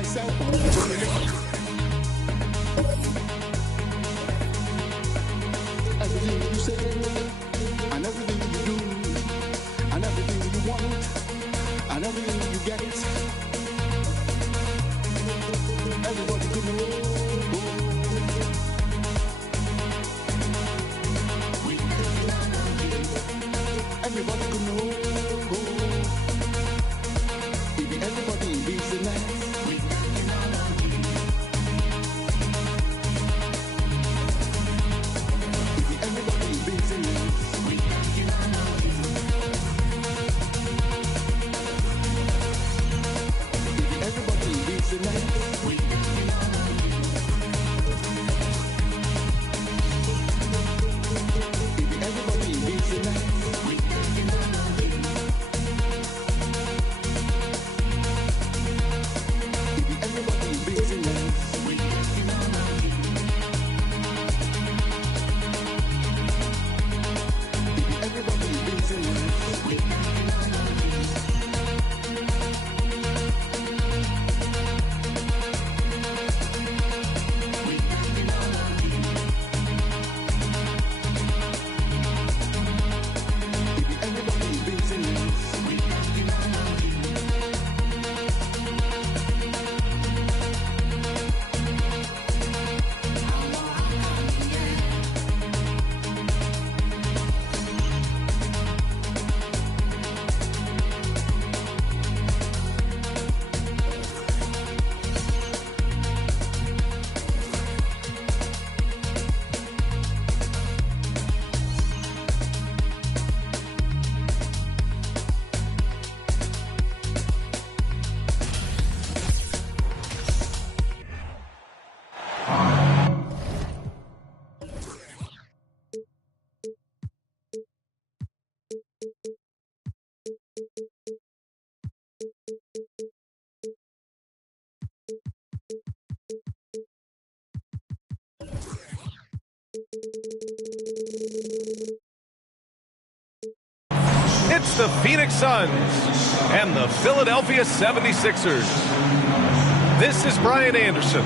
myself on everything you say, and everything you do, and everything you want, and everything you get. Everybody could know. Everybody could know. Everybody in business. Everybody in business. Everybody in business. Everybody in business. It's the Phoenix Suns and the Philadelphia 76ers. This is Brian Anderson.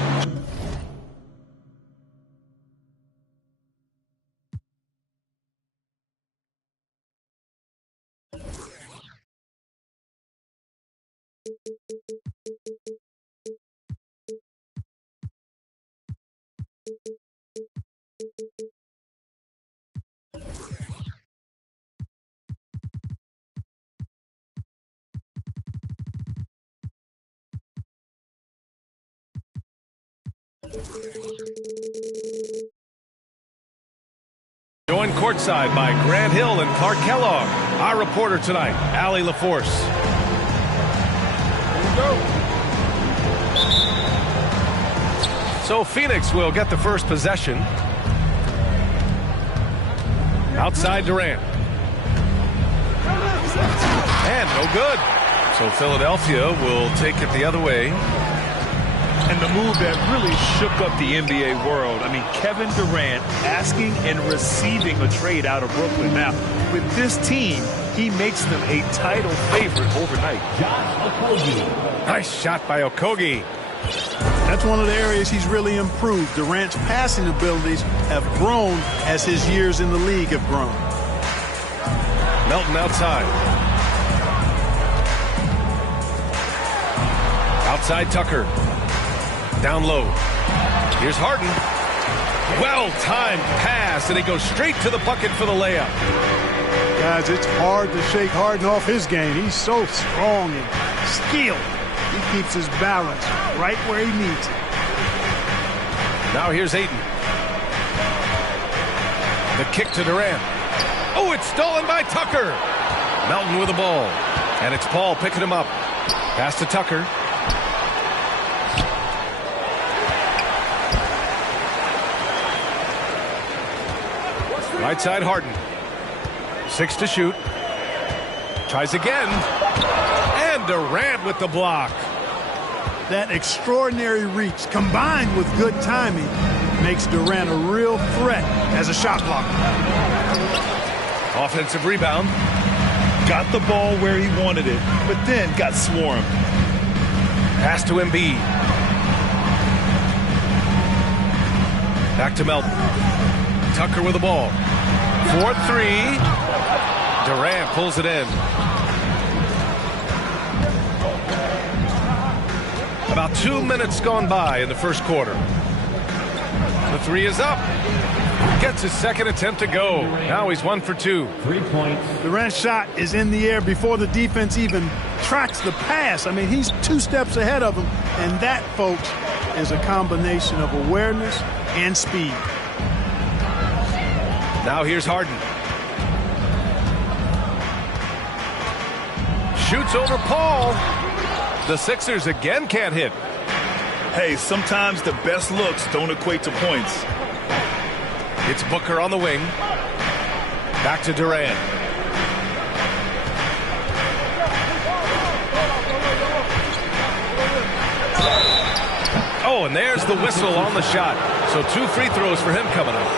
Joined courtside by Grant Hill and Clark Kellogg. Our reporter tonight, Allie LaForce. Here we go. So Phoenix will get the first possession. Outside Durant. And no good. So Philadelphia will take it the other way. And the move that really shook up the NBA world. I mean, Kevin Durant asking and receiving a trade out of Brooklyn. Now, with this team, he makes them a title favorite overnight. Nice shot by Okogie. That's one of the areas he's really improved. Durant's passing abilities have grown as his years in the league have grown. Melton outside. Outside Tucker. Down low. Here's Harden. Well-timed pass, and he goes straight to the bucket for the layup. Guys, it's hard to shake Harden off his game. He's so strong and skilled. He keeps his balance right where he needs it. Now here's Ayton. The kick to Durant. Oh, it's stolen by Tucker. Melton with the ball. And it's Paul picking him up. Pass to Tucker. Right side Harden. 6 to shoot. Tries again. And Durant with the block. That extraordinary reach combined with good timing makes Durant a real threat as a shot blocker. Offensive rebound. Got the ball where he wanted it, but then got swarmed. Pass to Embiid. Back to Melton. Tucker with the ball. 4-3. Durant pulls it in. About 2 minutes gone by in the first quarter. The three is up. Gets his second attempt to go. Now he's 1 for 2. 3 points. Durant's shot is in the air before the defense even tracks the pass. I mean, he's 2 steps ahead of him. And that, folks, is a combination of awareness and speed. Now here's Harden. Shoots over Paul. The Sixers again can't hit. Hey, sometimes the best looks don't equate to points. It's Booker on the wing. Back to Durant. Oh, and there's the whistle on the shot. So 2 free throws for him coming up.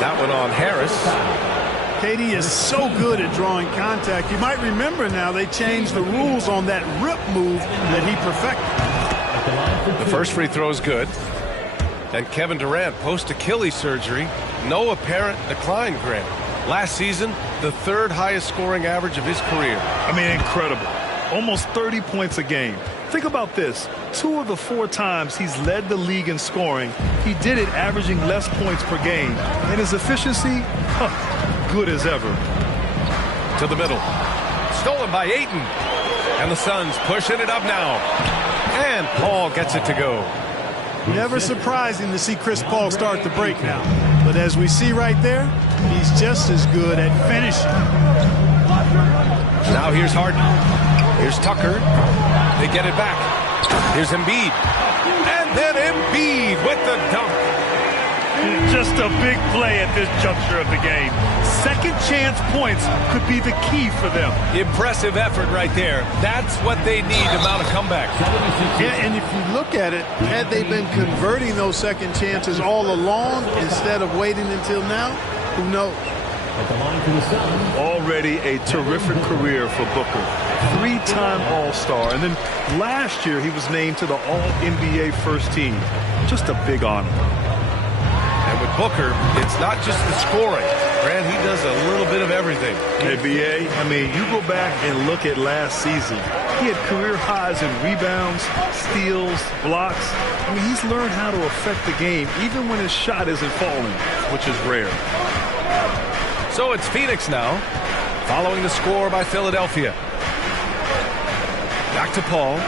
That one on Harris. KD is so good at drawing contact. You might remember now they changed the rules on that rip move that he perfected. The first free throw is good. And Kevin Durant, post-Achilles surgery, no apparent decline, Grant. Last season, the 3rd highest scoring average of his career. I mean, incredible. Almost 30 points a game. Think about this. 2 of the 4 times he's led the league in scoring, he did it averaging less points per game. And his efficiency, good as ever. To the middle. Stolen by Ayton. And the Suns pushing it up now. And Paul gets it to go. Never surprising to see Chris Paul start the break now. But as we see right there, he's just as good at finishing. Now here's Harden. Here's Tucker. They get it back. Here's Embiid. And then Embiid with the dunk. Just a big play at this juncture of the game. Second chance points could be the key for them. Impressive effort right there. That's what they need to mount a comeback. Yeah, and if you look at it, had they been converting those second chances all along instead of waiting until now, who knows? Already a terrific career for Booker. 3-time All-Star. And then last year he was named to the All-NBA first team. Just a big honor. And with Booker, it's not just the scoring. Grant, he does a little bit of everything. NBA, I mean, you go back and look at last season. He had career highs in rebounds, steals, blocks. I mean, he's learned how to affect the game even when his shot isn't falling, which is rare. So it's Phoenix now, following the score by Philadelphia. Back to Paul.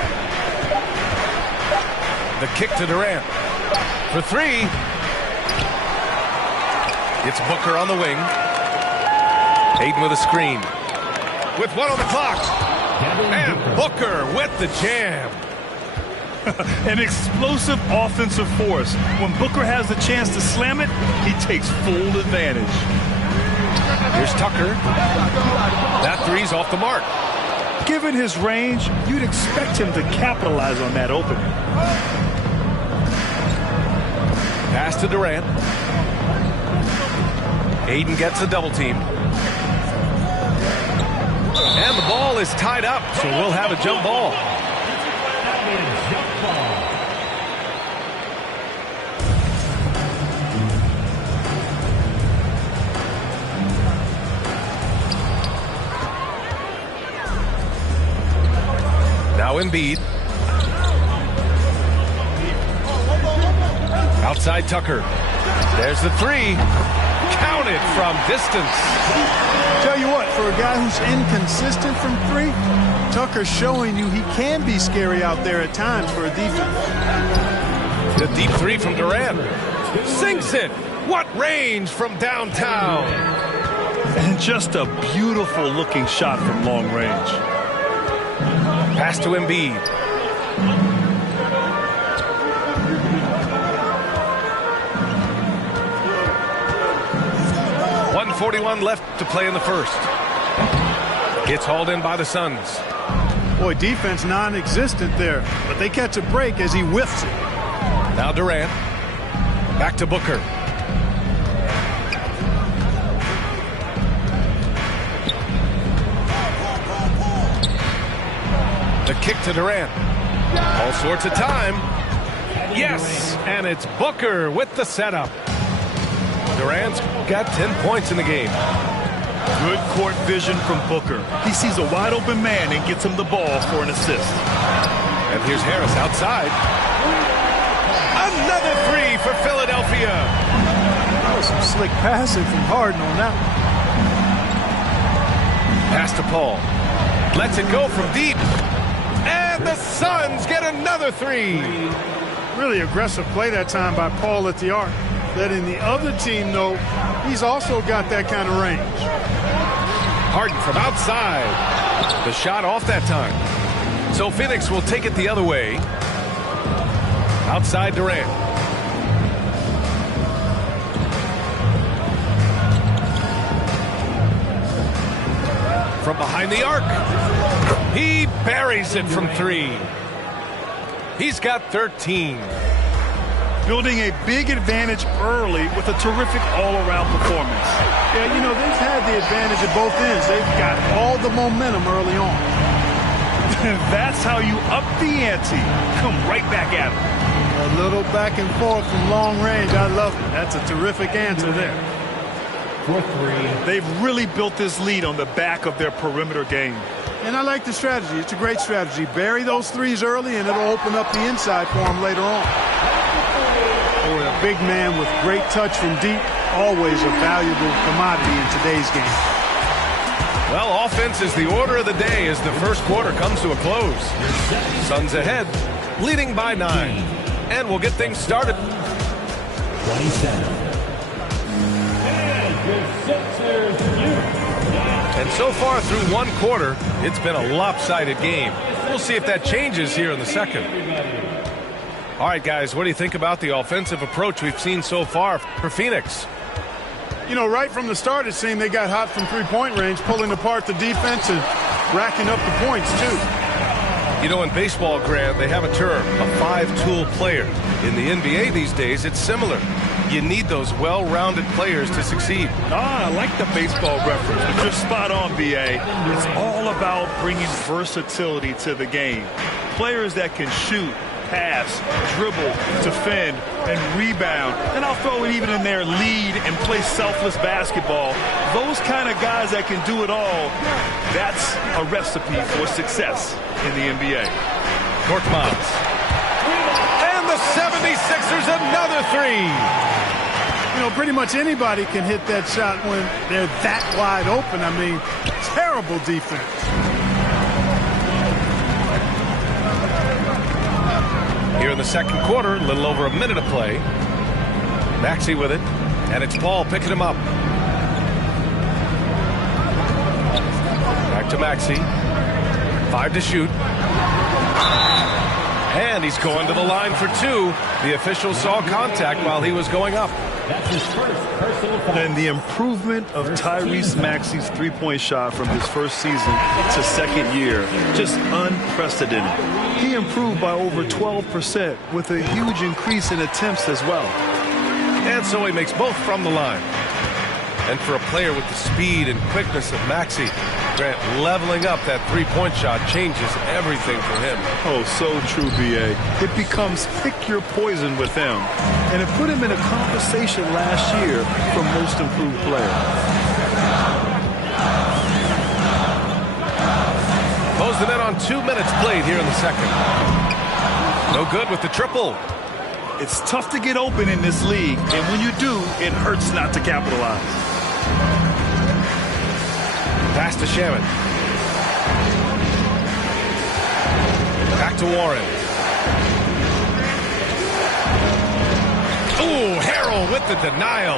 The kick to Durant. For 3. It's Booker on the wing. Ayton with a screen. With 1 on the clock. And Booker with the jam. An explosive offensive force. When Booker has the chance to slam it, he takes full advantage. Here's Tucker. That 3's off the mark. Given his range, you'd expect him to capitalize on that opening. Pass to Durant. Ayton gets a double team. And the ball is tied up, so we'll have a jump ball. Now Embiid. Outside Tucker. There's the 3. Counted from distance. Tell you what, for a guy who's inconsistent from 3, Tucker's showing you he can be scary out there at times for a defense. The deep 3 from Durant. Sinks it. What range from downtown. And just a beautiful looking shot from long range. Pass to Embiid. 1:41 left to play in the first. Gets hauled in by the Suns. Boy, defense non-existent there, but they catch a break as he whiffs it. Now Durant. Back to Booker. The kick to Durant. All sorts of time. Yes, and it's Booker with the setup. Durant's got 10 points in the game. Good court vision from Booker. He sees a wide open man and gets him the ball for an assist. And here's Harris outside. Another three for Philadelphia. That was some slick passing from Harden on that one. Pass to Paul. Lets it go from deep. And the Suns get another three. Really aggressive play that time by Paul at the arc, letting the other team know he's also got that kind of range. Harden from outside. The shot off that time. So Phoenix will take it the other way. Outside Durant. From behind the arc. He buries it from three. He's got 13. Building a big advantage early with a terrific all-around performance. Yeah, you know, they've had the advantage at both ends. They've got all the momentum early on. That's how you up the ante. Come right back at them. A little back and forth from long range. I love it. That's a terrific answer there. For three. They've really built this lead on the back of their perimeter game. And I like the strategy. It's a great strategy. Bury those threes early, and it'll open up the inside for them later on. Boy, a big man with great touch from deep, always a valuable commodity in today's game. Well, offense is the order of the day as the first quarter comes to a close. Suns ahead, leading by 9. And we'll get things started. 27. And so far through one quarter, it's been a lopsided game. We'll see if that changes here in the second. All right, guys, what do you think about the offensive approach we've seen so far for Phoenix? You know, right from the start, it seemed they got hot from three-point range, pulling apart the defense and racking up the points, too. You know, in baseball, Grant, they have a term, a five-tool player. In the NBA these days, it's similar. You need those well-rounded players to succeed. I like the baseball reference, but you're spot on, B.A. It's all about bringing versatility to the game. Players that can shoot, pass, dribble, defend, and rebound. And I'll throw it even in there, lead and play selfless basketball. Those kind of guys that can do it all, that's a recipe for success in the NBA. Korkmaz. And the 76ers another three. You know, pretty much anybody can hit that shot when they're that wide open. I mean, terrible defense. Here in the second quarter, a little over a minute of play. Maxey with it, and it's Paul picking him up. Back to Maxey. 5 to shoot. And he's going to the line for 2. The official saw contact while he was going up. That's his first personal foul. And the improvement of Tyrese Maxey's three-point shot from his first season to second year, just unprecedented. He improved by over 12% with a huge increase in attempts as well. And so he makes both from the line. And for a player with the speed and quickness of Maxey, Grant, leveling up that three-point shot changes everything for him. Oh, so true, B.A. It becomes pick your poison with him. And it put him in a conversation last year for most improved player. Close them in on 2 minutes played here in the second. No good with the triple. It's tough to get open in this league, and when you do, it hurts not to capitalize. Pass to Shaman. Back to Warren. Ooh, Harrell with the denial.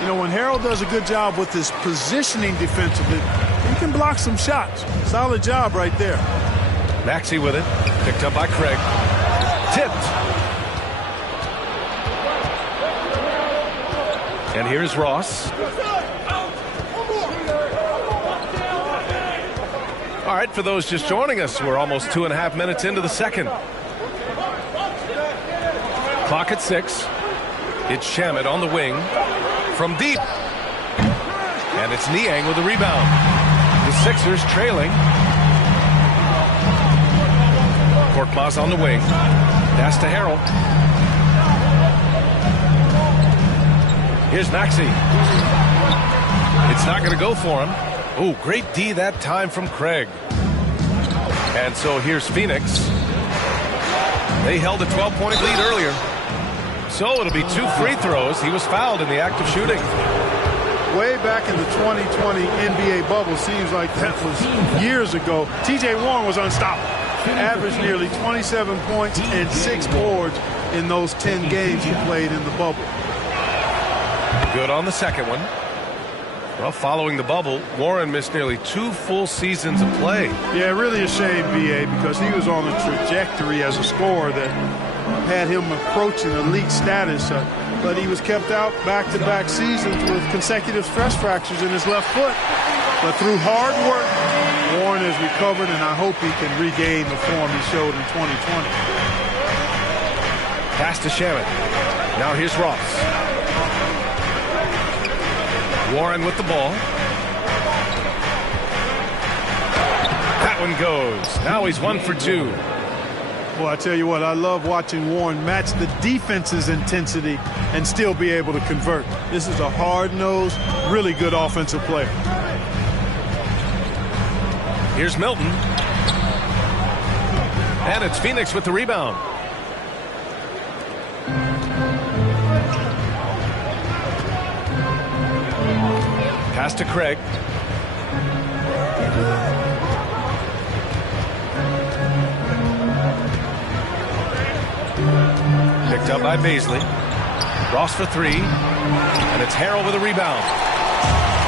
You know, when Harrell does a good job with his positioning defensively, he can block some shots. Solid job right there. Maxey with it. Picked up by Craig. Tipped. And here's Ross. All right, for those just joining us, we're almost 2.5 minutes into the second. Clock at 6. It's Shamet on the wing from deep. And it's Niang with the rebound. The Sixers trailing. Korkmaz on the wing. Pass to Harrell. Here's Maxey. It's not going to go for him. Oh, great D that time from Craig. And so here's Phoenix. They held a 12-point lead earlier. So it'll be 2 free throws. He was fouled in the act of shooting. Way back in the 2020 NBA bubble, seems like that was years ago. T.J. Warren was unstoppable. Averaged nearly 27 points and 6 boards in those 10 games he played in the bubble. Good on the second one. Well, following the bubble, Warren missed nearly 2 full seasons of play. Yeah, really a shame, B.A., because he was on a trajectory as a scorer that had him approaching elite status. But he was kept out back-to-back seasons with consecutive stress fractures in his left foot. But through hard work, Warren has recovered, and I hope he can regain the form he showed in 2020. Pass to Shannon. Now here's Ross. Warren with the ball. That one goes. Now he's 1 for 2. Well, I tell you what, I love watching Warren match the defense's intensity and still be able to convert. This is a hard-nosed, really good offensive player. Here's Milton. And it's Phoenix with the rebound. Pass to Craig. Picked up by Baisley. Ross for 3. And it's Harrell with a rebound.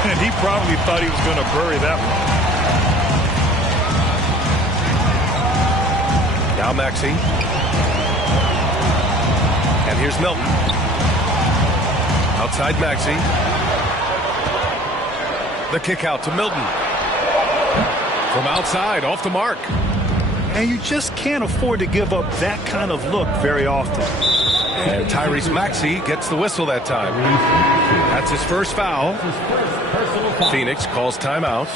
And he probably thought he was going to bury that one. Now Maxey. And here's Milton. Outside Maxey. The kick out to Milton. From outside, off the mark. And you just can't afford to give up that kind of look very often. And Tyrese Maxey gets the whistle that time. That's his first foul. Phoenix calls timeout.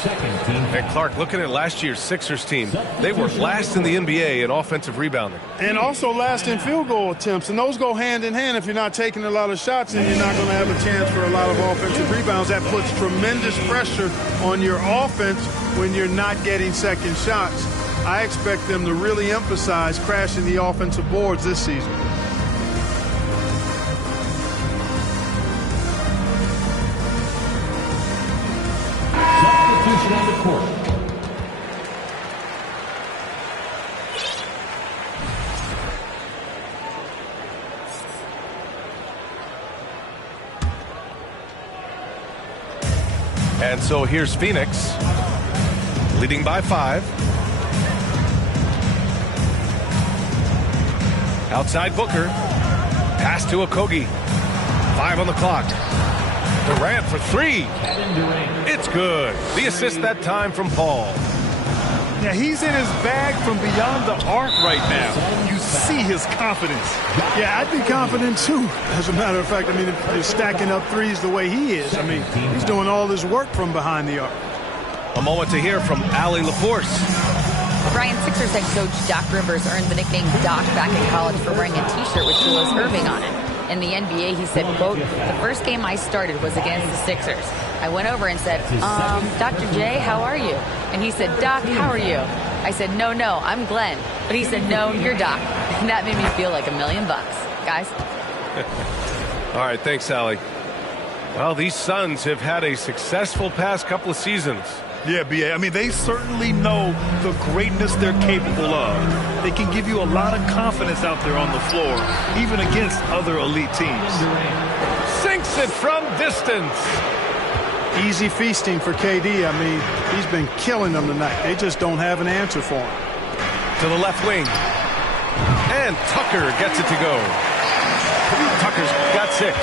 And Clark, looking at last year's Sixers team, they were last in the NBA in offensive rebounding. And also last in field goal attempts. And those go hand in hand. If you're not taking a lot of shots, then you're not going to have a chance for a lot of offensive rebounds. That puts tremendous pressure on your offense when you're not getting second shots. I expect them to really emphasize crashing the offensive boards this season. Substitution on the court. And so here's Phoenix, leading by 5. Outside Booker. Pass to Okogie. 5 on the clock. Durant for 3. It's good. The assist that time from Paul. Yeah, he's in his bag from beyond the arc right now. You see his confidence. Yeah, I'd be confident too. As a matter of fact, I mean, if you're stacking up threes the way he is, I mean, he's doing all this work from behind the arc. A moment to hear from Allie LaForce. Brian, Sixers head coach Doc Rivers earned the nickname Doc back in college for wearing a T-shirt with Julius Erving on it. In the NBA, he said, quote, "The first game I started was against the Sixers. I went over and said, Dr. J, how are you?" And he said, "Doc, how are you?" I said, no, I'm Glenn." But he said, "No, you're Doc." And that made me feel like $1 million, guys. All right, thanks, Allie. Well, these Suns have had a successful past couple of seasons. Yeah, B.A. I mean, they certainly know the greatness they're capable of. They can give you a lot of confidence out there on the floor, even against other elite teams. Sinks it from distance. Easy feasting for KD. I mean, he's been killing them tonight. They just don't have an answer for him. To the left wing. And Tucker gets it to go. Tucker's got 6.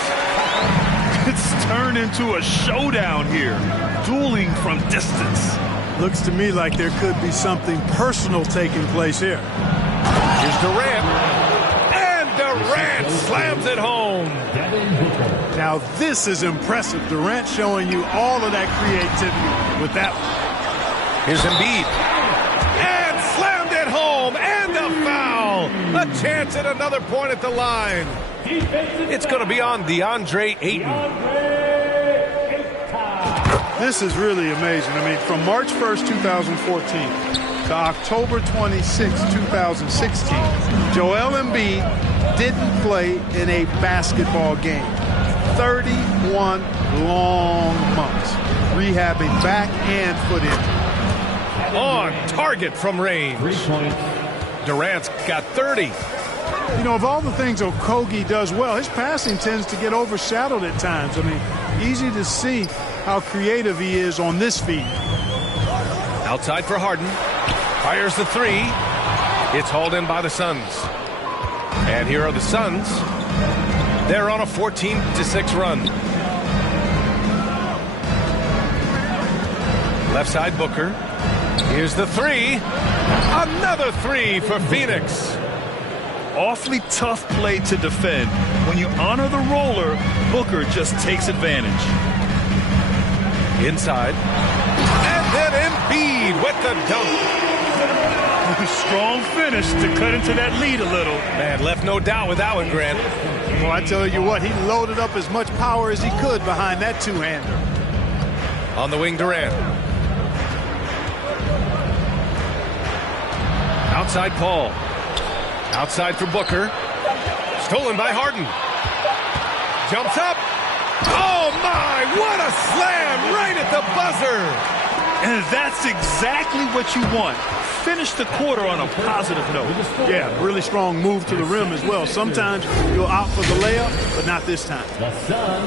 It's turned into a showdown here. Dueling from distance. Looks to me like there could be something personal taking place here. Here's Durant. And Durant slams it home. Now this is impressive. Durant showing you all of that creativity with that one. Here's Embiid. And slammed it home. And a foul a chance at another point at the line. It's going to be on DeAndre Ayton. This is really amazing. I mean, from March 1st, 2014 to October 26, 2016, Joel Embiid didn't play in a basketball game. 31 long months, rehabbing back and foot injury. On target from range. Durant's got 30. You know, of all the things Okogie does well, his passing tends to get overshadowed at times. I mean, easy to see how creative he is on this feed. Outside for Harden. Fires the three. It's hauled in by the Suns. And here are the Suns. They're on a 14-6 run. Left side, Booker. Here's the three. Another three for Phoenix. Awfully tough play to defend. When you honor the roller, Booker just takes advantage. Inside. And then Embiid with the dunk. Strong finish to cut into that lead a little. Man, left no doubt with that one, Grant. Well, I tell you what, he loaded up as much power as he could behind that two-hander. On the wing, Durant. Outside, Paul. Outside for Booker. Stolen by Harden. Jumps up. Oh, my, what a slam right at the buzzer. And that's exactly what you want. Finish the quarter on a positive note. Yeah, really strong move to the rim as well. Sometimes you'll opt for the layup, but not this time.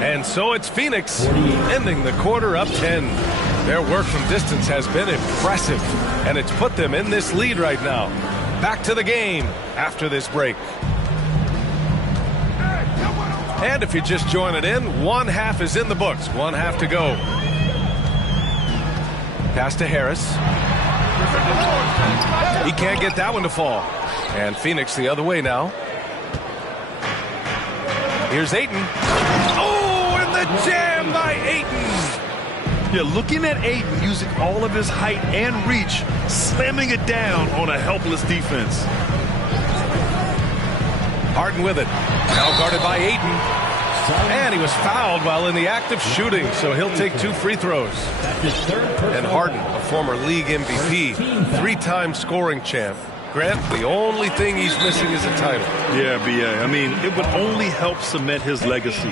And so it's Phoenix ending the quarter up 10. Their work from distance has been impressive, and it's put them in this lead right now. Back to the game after this break. And if you're just joining in, one half is in the books. One half to go. Pass to Harris. He can't get that one to fall. And Phoenix the other way now. Here's Ayton. Oh, and the jam by Ayton. Yeah, looking at Ayton using all of his height and reach, slamming it down on a helpless defense. Harden with it. Now guarded by Ayton. And he was fouled while in the act of shooting, so he'll take 2 free throws. And Harden, a former league MVP, 3-time scoring champ. Grant, the only thing he's missing is a title. Yeah, B.A. I mean, it would only help cement his legacy.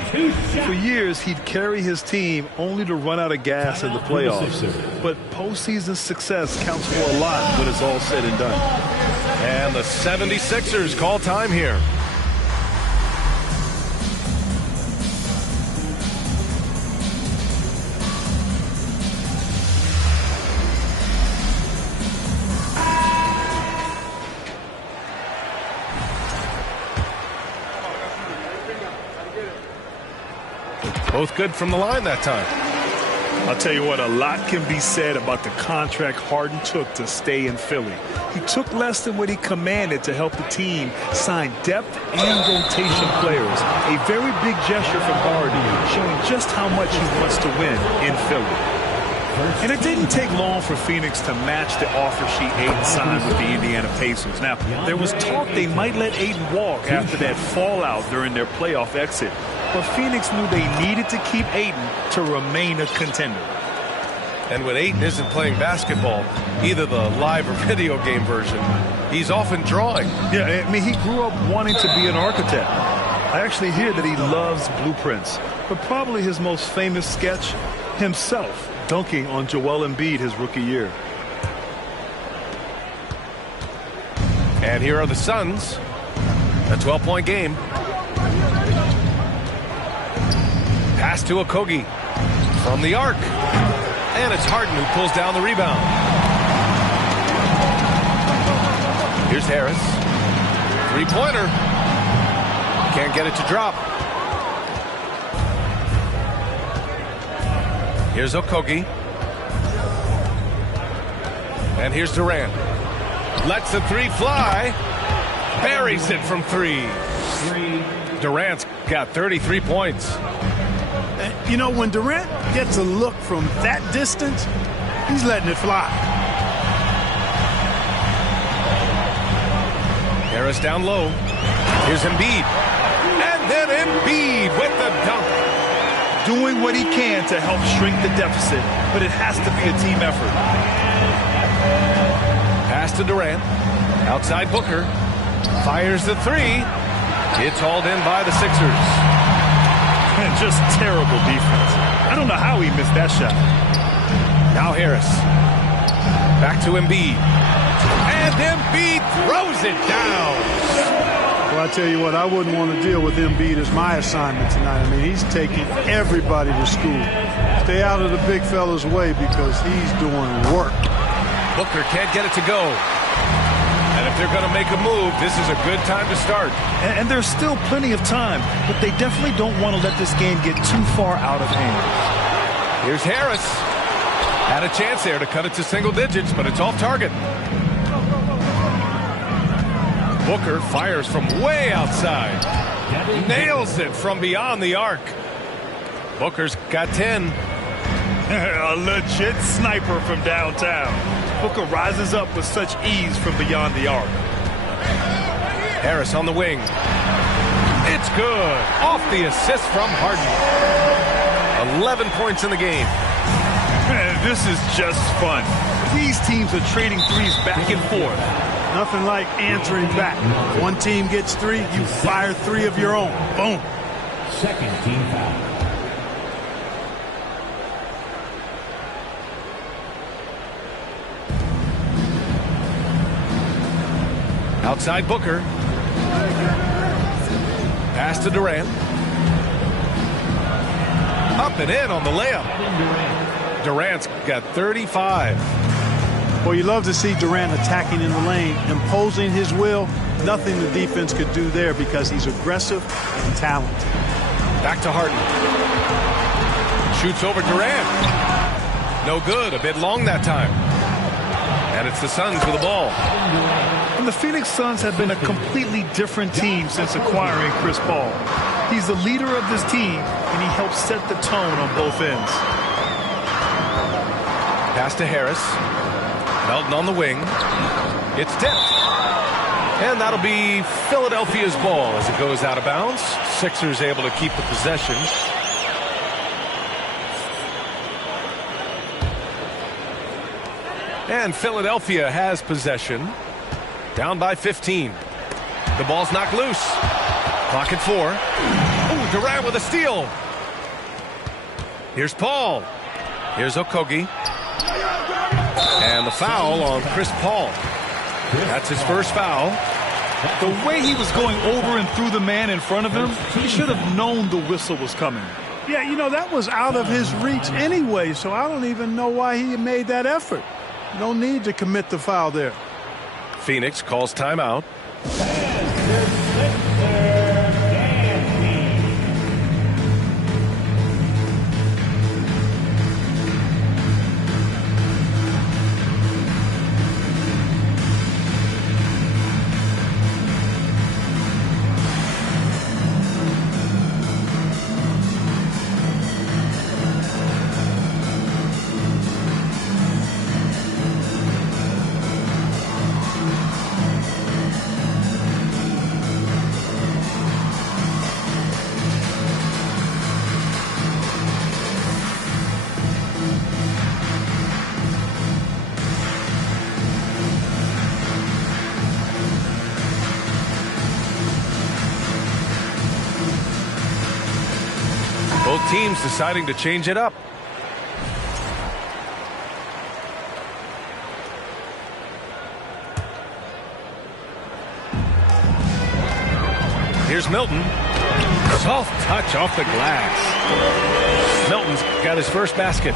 For years, he'd carry his team only to run out of gas in the playoffs. But postseason success counts for a lot when it's all said and done. And the 76ers call time here. Both good from the line that time. I'll tell you what, a lot can be said about the contract Harden took to stay in Philly. He took less than what he commanded to help the team sign depth and rotation players. A very big gesture from Harden, showing just how much he wants to win in Philly. And it didn't take long for Phoenix to match the offer sheet Ayton signed with the Indiana Pacers. Now, there was talk they might let Ayton walk after that fallout during their playoff exit. But Phoenix knew they needed to keep Ayton to remain a contender. And when Ayton isn't playing basketball, either the live or video game version, he's often drawing. Yeah, I mean, he grew up wanting to be an architect. I actually hear that he loves blueprints. But probably his most famous sketch, himself dunking on Joel Embiid his rookie year. And here are the Suns. A 12-point game. Pass to Okogie from the arc. And it's Harden who pulls down the rebound. Here's Harris. Three-pointer. Can't get it to drop. Here's Okogie. And here's Durant. Lets the three fly. Buries it from three. Durant's got 33 points. You know, when Durant gets a look from that distance, he's letting it fly. Harris down low. Here's Embiid. And then Embiid with the dunk. Doing what he can to help shrink the deficit, but it has to be a team effort. Pass to Durant. Outside Booker. Fires the three. It's hauled in by the Sixers. And just terrible defense. I don't know how he missed that shot. Now Harris. Back to Embiid. And Embiid throws it down. Well, I tell you what, I wouldn't want to deal with Embiid as my assignment tonight. I mean, he's taking everybody to school. Stay out of the big fella's way because he's doing work. Booker can't get it to go. And if they're going to make a move, this is a good time to start. And there's still plenty of time, but they definitely don't want to let this game get too far out of hand. Here's Harris. Had a chance there to cut it to single digits, but it's off target. Booker fires from way outside. Nails it from beyond the arc. Booker's got 10. A legit sniper from downtown. Booker rises up with such ease from beyond the arc. Harris on the wing. It's good. Off the assist from Harden. 11 points in the game. Man, this is just fun. These teams are trading threes back and forth. Nothing like answering back. One team gets three, you fire three of your own. Boom. Second team foul. Outside Booker. Pass to Durant. Up and in on the layup. Durant's got 35. Well, you love to see Durant attacking in the lane, imposing his will. Nothing the defense could do there because he's aggressive and talented. Back to Harden. Shoots over Durant. No good. A bit long that time. And it's the Suns with the ball. And the Phoenix Suns have been a completely different team since acquiring Chris Paul. He's the leader of this team, and he helps set the tone on both ends. Pass to Harris. Melton on the wing. It's tipped. And that'll be Philadelphia's ball as it goes out of bounds. Sixers able to keep the possession. And Philadelphia has possession. Down by 15. The ball's knocked loose. Clock at 4. Oh, Durant with a steal. Here's Paul. Here's Okogie. And the foul on Chris Paul. That's his first foul. The way he was going over and through the man in front of him, he should have known the whistle was coming. Yeah, you know, that was out of his reach anyway, so I don't even know why he made that effort. No need to commit the foul there. Phoenix calls timeout. Both teams deciding to change it up. Here's Milton. Soft touch off the glass. Milton's got his first basket.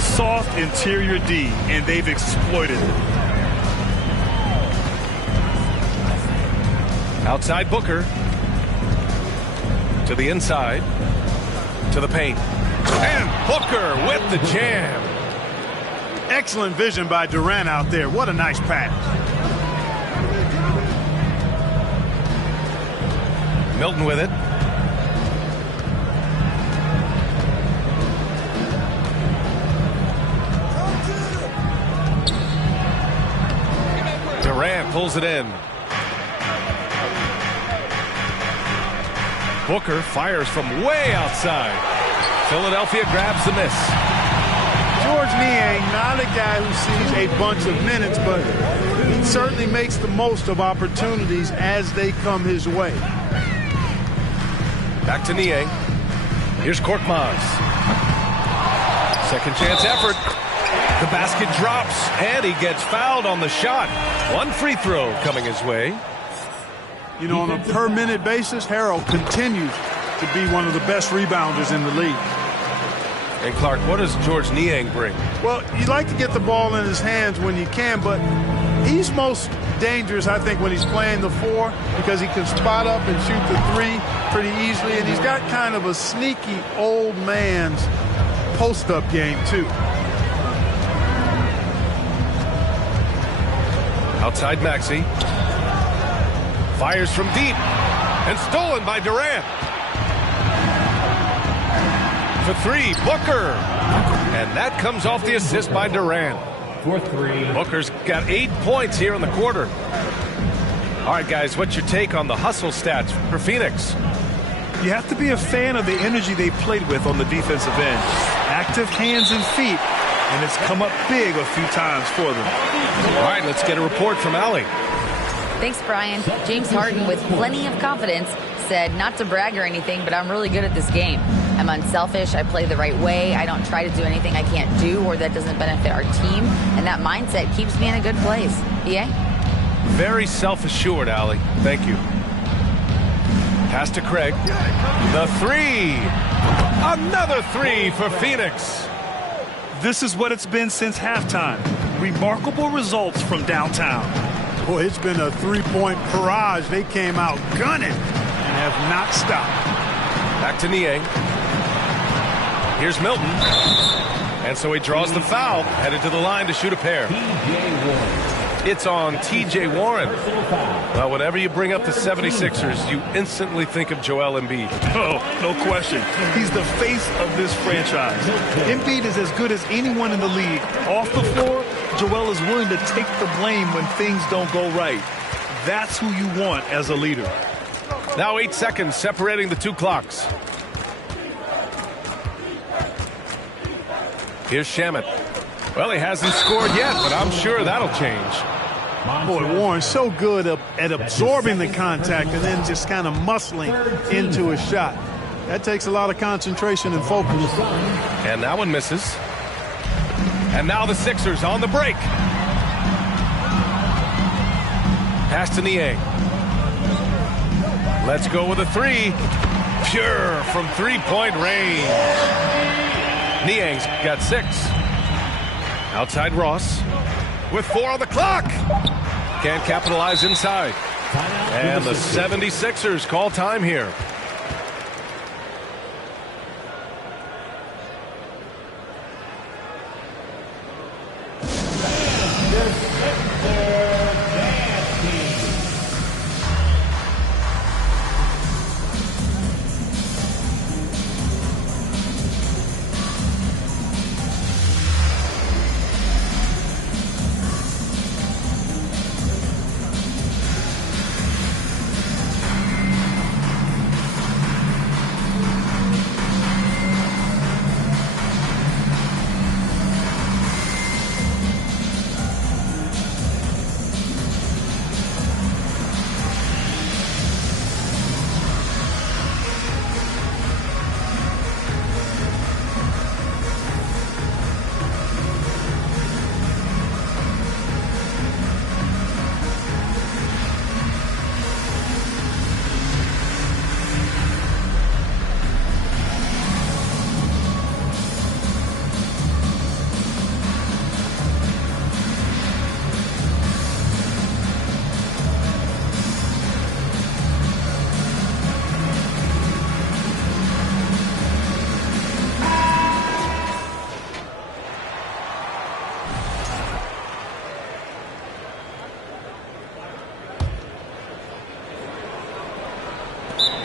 Soft interior D, and they've exploited it. Outside Booker. To the inside. To the paint. And Booker with the jam. Excellent vision by Durant out there. What a nice pass. Milton with it. Durant pulls it in. Booker fires from way outside. Philadelphia grabs the miss. Georges Niang, not a guy who sees a bunch of minutes, but he certainly makes the most of opportunities as they come his way. Back to Niang. Here's Korkmaz. Second chance effort. The basket drops, and he gets fouled on the shot. One free throw coming his way. You know, on a per-minute basis, Harrell continues to be one of the best rebounders in the league. And Clark, what does Georges Niang bring? Well, you like to get the ball in his hands when you can, but he's most dangerous, I think, when he's playing the 4 because he can spot up and shoot the 3 pretty easily, and he's got kind of a sneaky old man's post-up game, too. Outside Maxey. Fires from deep. And stolen by Durant. For 3, Booker. And that comes off the assist by Durant. For 3. Booker's got 8 points here in the quarter. All right, guys, what's your take on the hustle stats for Phoenix? You have to be a fan of the energy they played with on the defensive end. Active hands and feet, and it's come up big a few times for them. All right, let's get a report from Allie. Thanks, Brian. James Harden, with plenty of confidence, said not to brag or anything, but I'm really good at this game. I'm unselfish. I play the right way. I don't try to do anything I can't do or that doesn't benefit our team. And that mindset keeps me in a good place. EA? Very self-assured, Allie. Thank you. Pass to Craig. The 3. Another 3 for Phoenix. This is what it's been since halftime. Remarkable results from downtown. Boy, it's been a 3-point barrage. They came out gunning and have not stopped. Back to Niang. Here's Milton. And so he draws the foul, headed to the line to shoot a pair. It's on T.J. Warren. Well, whenever you bring up the 76ers, you instantly think of Joel Embiid. Oh, no question. He's the face of this franchise. Embiid is as good as anyone in the league. Off the floor, Joel is willing to take the blame when things don't go right. That's who you want as a leader. Now 8 seconds separating the 2 clocks. Here's Shamet. Well, he hasn't scored yet, but I'm sure that'll change. Boy, Warren's so good at absorbing the contact and then just kind of muscling into a shot. That takes a lot of concentration and focus. And that one misses. And now the Sixers on the break. Pass to Niang. Let's go with a 3. Pure from 3-point range. Niang's got 6. Outside Ross with 4 on the clock. Can't capitalize inside. And the 76ers call time here.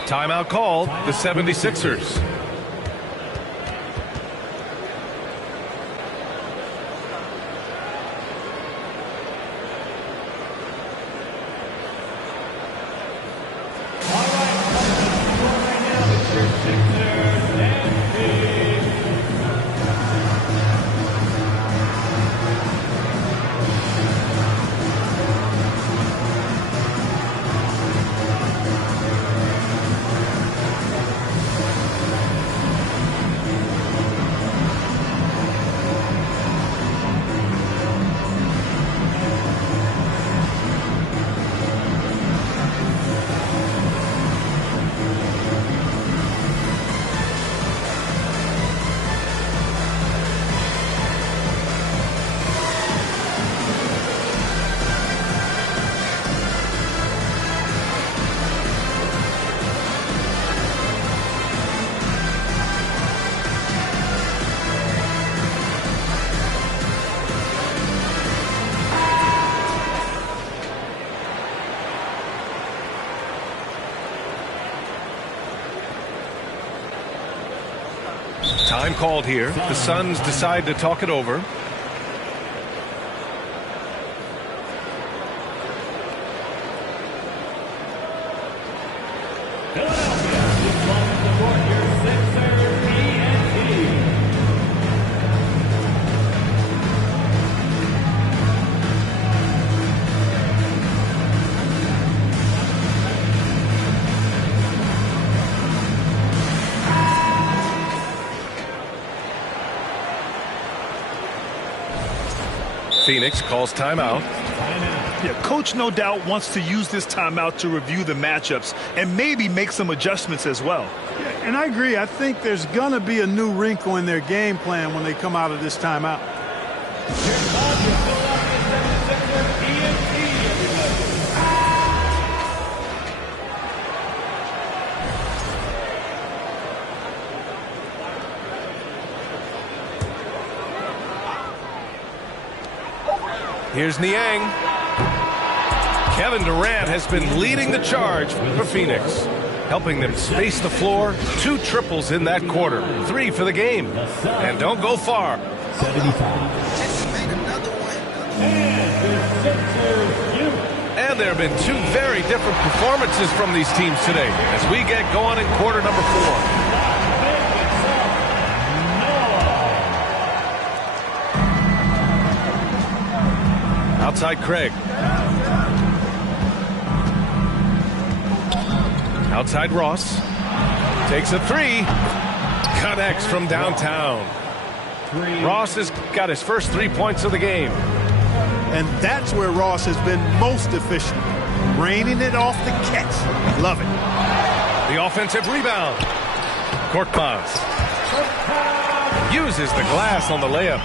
Timeout called, the 76ers. Time called here. The Suns decide to talk it over. Phoenix calls timeout. Yeah, coach no doubt wants to use this timeout to review the matchups and maybe make some adjustments as well. Yeah, and I agree. I think there's going to be a new wrinkle in their game plan when they come out of this timeout. Here's Niang. Kevin Durant has been leading the charge for Phoenix, helping them space the floor. 2 triples in that quarter, 3 for the game. And don't go far. 75. And there have been 2 very different performances from these teams today as we get going in quarter number 4. Outside Craig. Outside Ross. Takes a 3. Connects from downtown. Ross has got his first 3 points of the game. And that's where Ross has been most efficient. Raining it off the catch. Love it. The offensive rebound. Korkmaz uses the glass on the layup.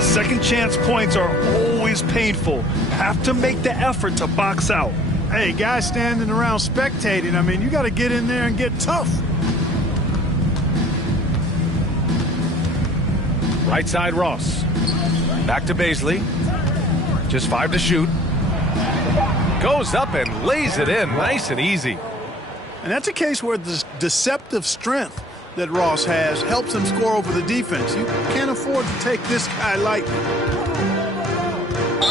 Second chance points are always painful. Have to make the effort to box out. Hey, guys standing around spectating, I mean, you got to get in there and get tough. Right side Ross. Back to Bazley. Just 5 to shoot. Goes up and lays it in nice and easy. And that's a case where the deceptive strength that Ross has helps him score over the defense. You can't afford to take this guy lightly.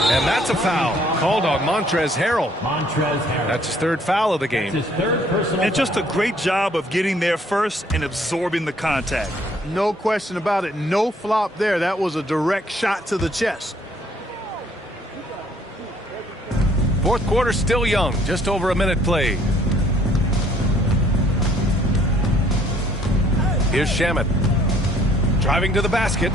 And that's a foul called on Montrezl Harrell. That's his 3rd foul of the game. And just a great job of getting there first and absorbing the contact. No question about it. No flop there. That was a direct shot to the chest. 4th quarter still young. Just over a minute played. Here's Shamet. Driving to the basket.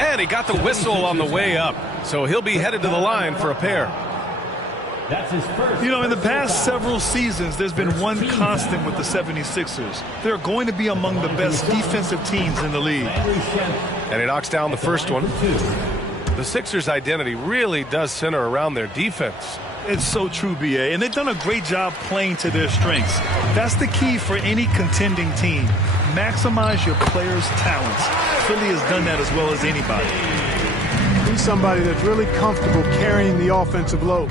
And he got the whistle on the way up. So he'll be headed to the line for a pair. That's his first. You know, in the past several seasons, there's been one constant with the 76ers. They're going to be among the best defensive teams in the league. And he knocks down the first one. The Sixers' identity really does center around their defense. It's so true, B.A., and they've done a great job playing to their strengths. That's the key for any contending team. Maximize your players' talents. Philly has done that as well as anybody. He's somebody that's really comfortable carrying the offensive load.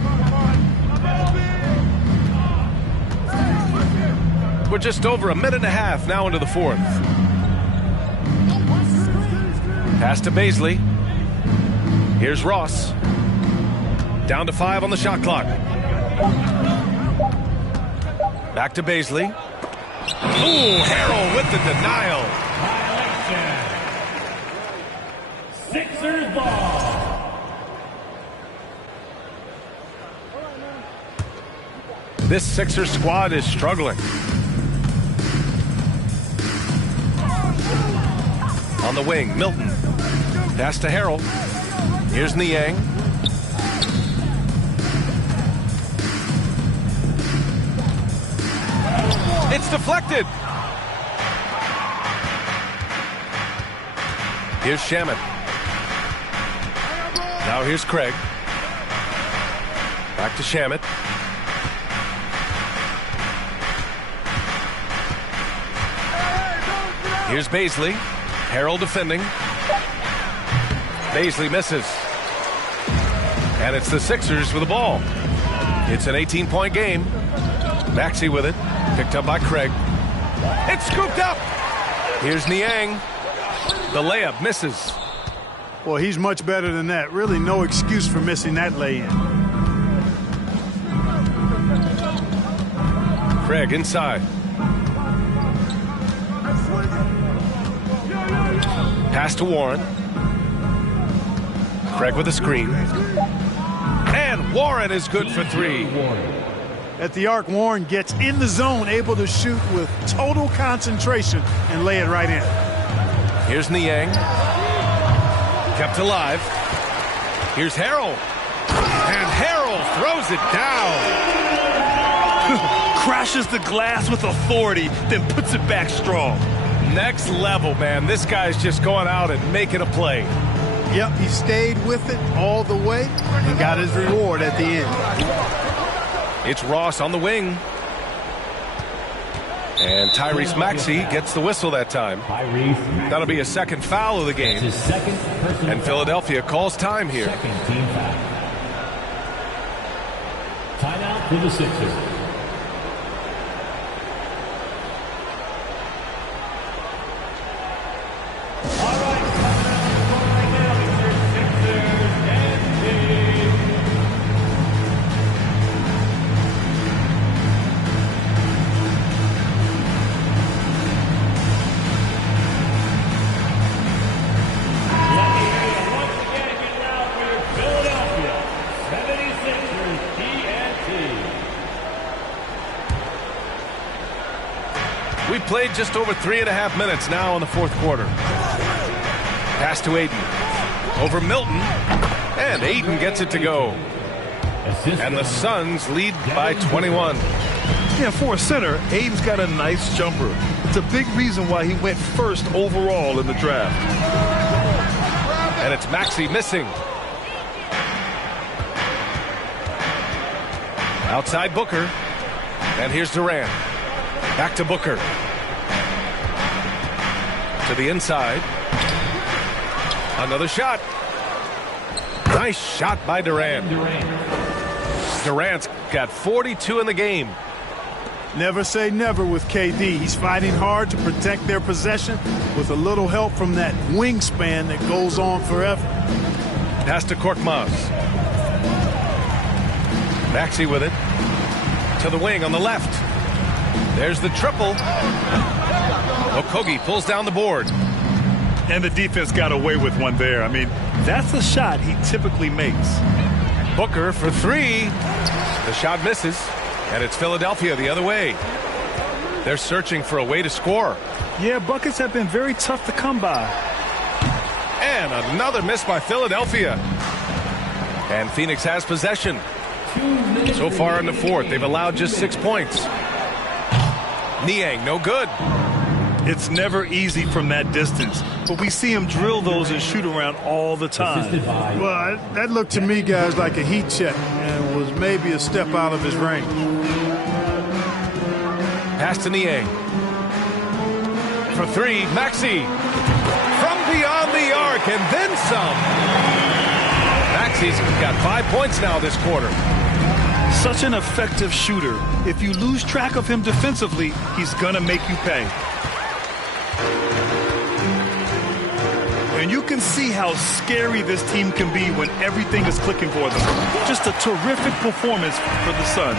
We're just over a minute and a half now into the 4th. Pass to Bazley. Here's Ross. Down to 5 on the shot clock. Back to Bazley. Ooh, Harrell with the denial. Sixers ball. This Sixers squad is struggling. On the wing, Milton. Pass to Harrell. Here's Niang. It's deflected. Here's Shamet. Now here's Craig. Back to Shamet. Here's Bazley. Harrell defending. Bazley misses. And it's the Sixers with the ball. It's an 18-point game. Maxey with it. Picked up by Craig. It's scooped up. Here's Niang. The layup misses. Well, he's much better than that. Really no excuse for missing that lay-in. Craig inside. Pass to Warren. Craig with a screen. And Warren is good for three. At the arc, Warren gets in the zone, able to shoot with total concentration and lay it right in. Here's Niang. Kept alive. Here's Harrell. And Harrell throws it down. Crashes the glass with authority, then puts it back strong. Next level, man. This guy's just going out and making a play. Yep, he stayed with it all the way and got his reward at the end. It's Ross on the wing. And Tyrese Maxey gets the whistle that time. That'll be a second foul of the game. And Philadelphia calls time here. Team foul. Timeout for the Sixers. We played just over 3.5 minutes now in the fourth quarter. Pass to Ayton. Over Milton. And Ayton gets it to go. And the Suns lead by 21. Yeah, for a center, Ayton's got a nice jumper. It's a big reason why he went first overall in the draft. And it's Maxey missing. Outside Booker. And here's Durant. Back to Booker. To the inside. Another shot. Nice shot by Durant. Durant's got 42 in the game. Never say never with KD. He's fighting hard to protect their possession with a little help from that wingspan that goes on forever. Pass to Korkmaz. Maxey with it. To the wing on the left. There's the triple. Okogie pulls down the board. And the defense got away with one there. I mean, that's a shot he typically makes. Booker for three. The shot misses. And it's Philadelphia the other way. They're searching for a way to score. Yeah, buckets have been very tough to come by. And another miss by Philadelphia. And Phoenix has possession. So far in the fourth, they've allowed just 6 points. Niang, no good. It's never easy from that distance, but we see him drill those and shoot around all the time. Well, that looked to me, guys, like a heat check and was maybe a step out of his range. Pass to Niang. For three, Maxey. From beyond the arc, and then some. Maxey's got 5 points now this quarter. Such an effective shooter. If you lose track of him defensively, he's gonna make you pay. And you can see how scary this team can be when everything is clicking for them. Just a terrific performance for the Suns.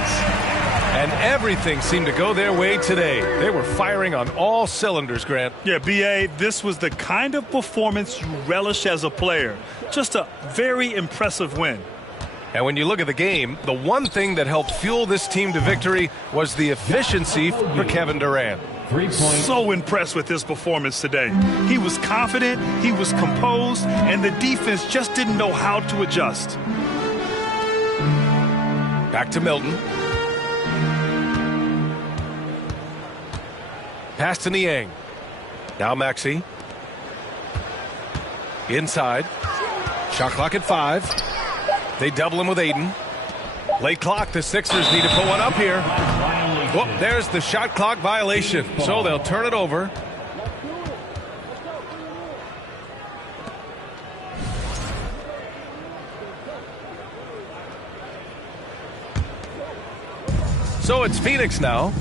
And everything seemed to go their way today. They were firing on all cylinders, Grant. Yeah, B.A., this was the kind of performance you relish as a player. Just a very impressive win. And when you look at the game, the one thing that helped fuel this team to victory was the efficiency for Kevin Durant. So impressed with his performance today. He was confident, he was composed, and the defense just didn't know how to adjust. Back to Milton. Pass to Niang. Now Maxey. Inside. Shot clock at 5. They double him with Ayton. Late clock. The Sixers need to put one up here. Whoop, there's the shot clock violation. So they'll turn it over. So it's Phoenix now.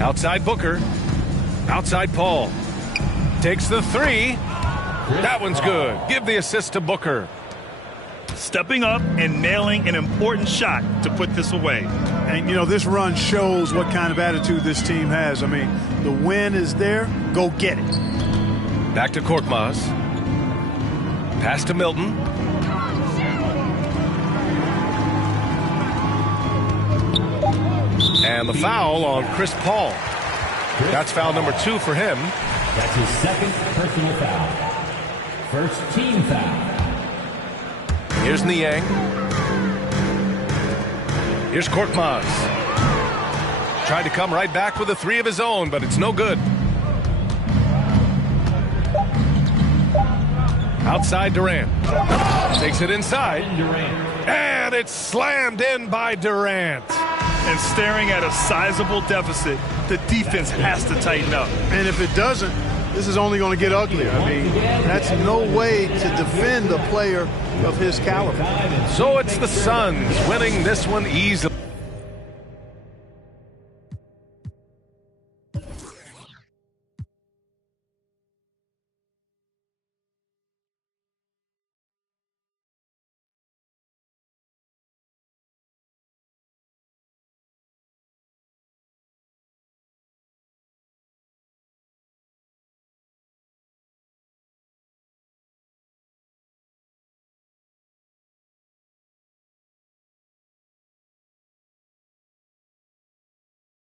Outside Booker. Outside Paul. Takes the three. That one's good. Give the assist to Booker. Stepping up and nailing an important shot to put this away. And, you know, this run shows what kind of attitude this team has. I mean, the win is there. Go get it. Back to Korkmaz. Pass to Milton. And the foul on Chris Paul. That's foul number 2 for him. That's his second personal foul. First team foul. Here's Niang. Here's Korkmaz. Tried to come right back with a 3 of his own, but it's no good. Outside Durant. Takes it inside. And it's slammed in by Durant. And staring at a sizable deficit, the defense has to tighten up. And if it doesn't, this is only going to get uglier. I mean, that's no way to defend a player of his caliber. So it's the Suns winning this one easily.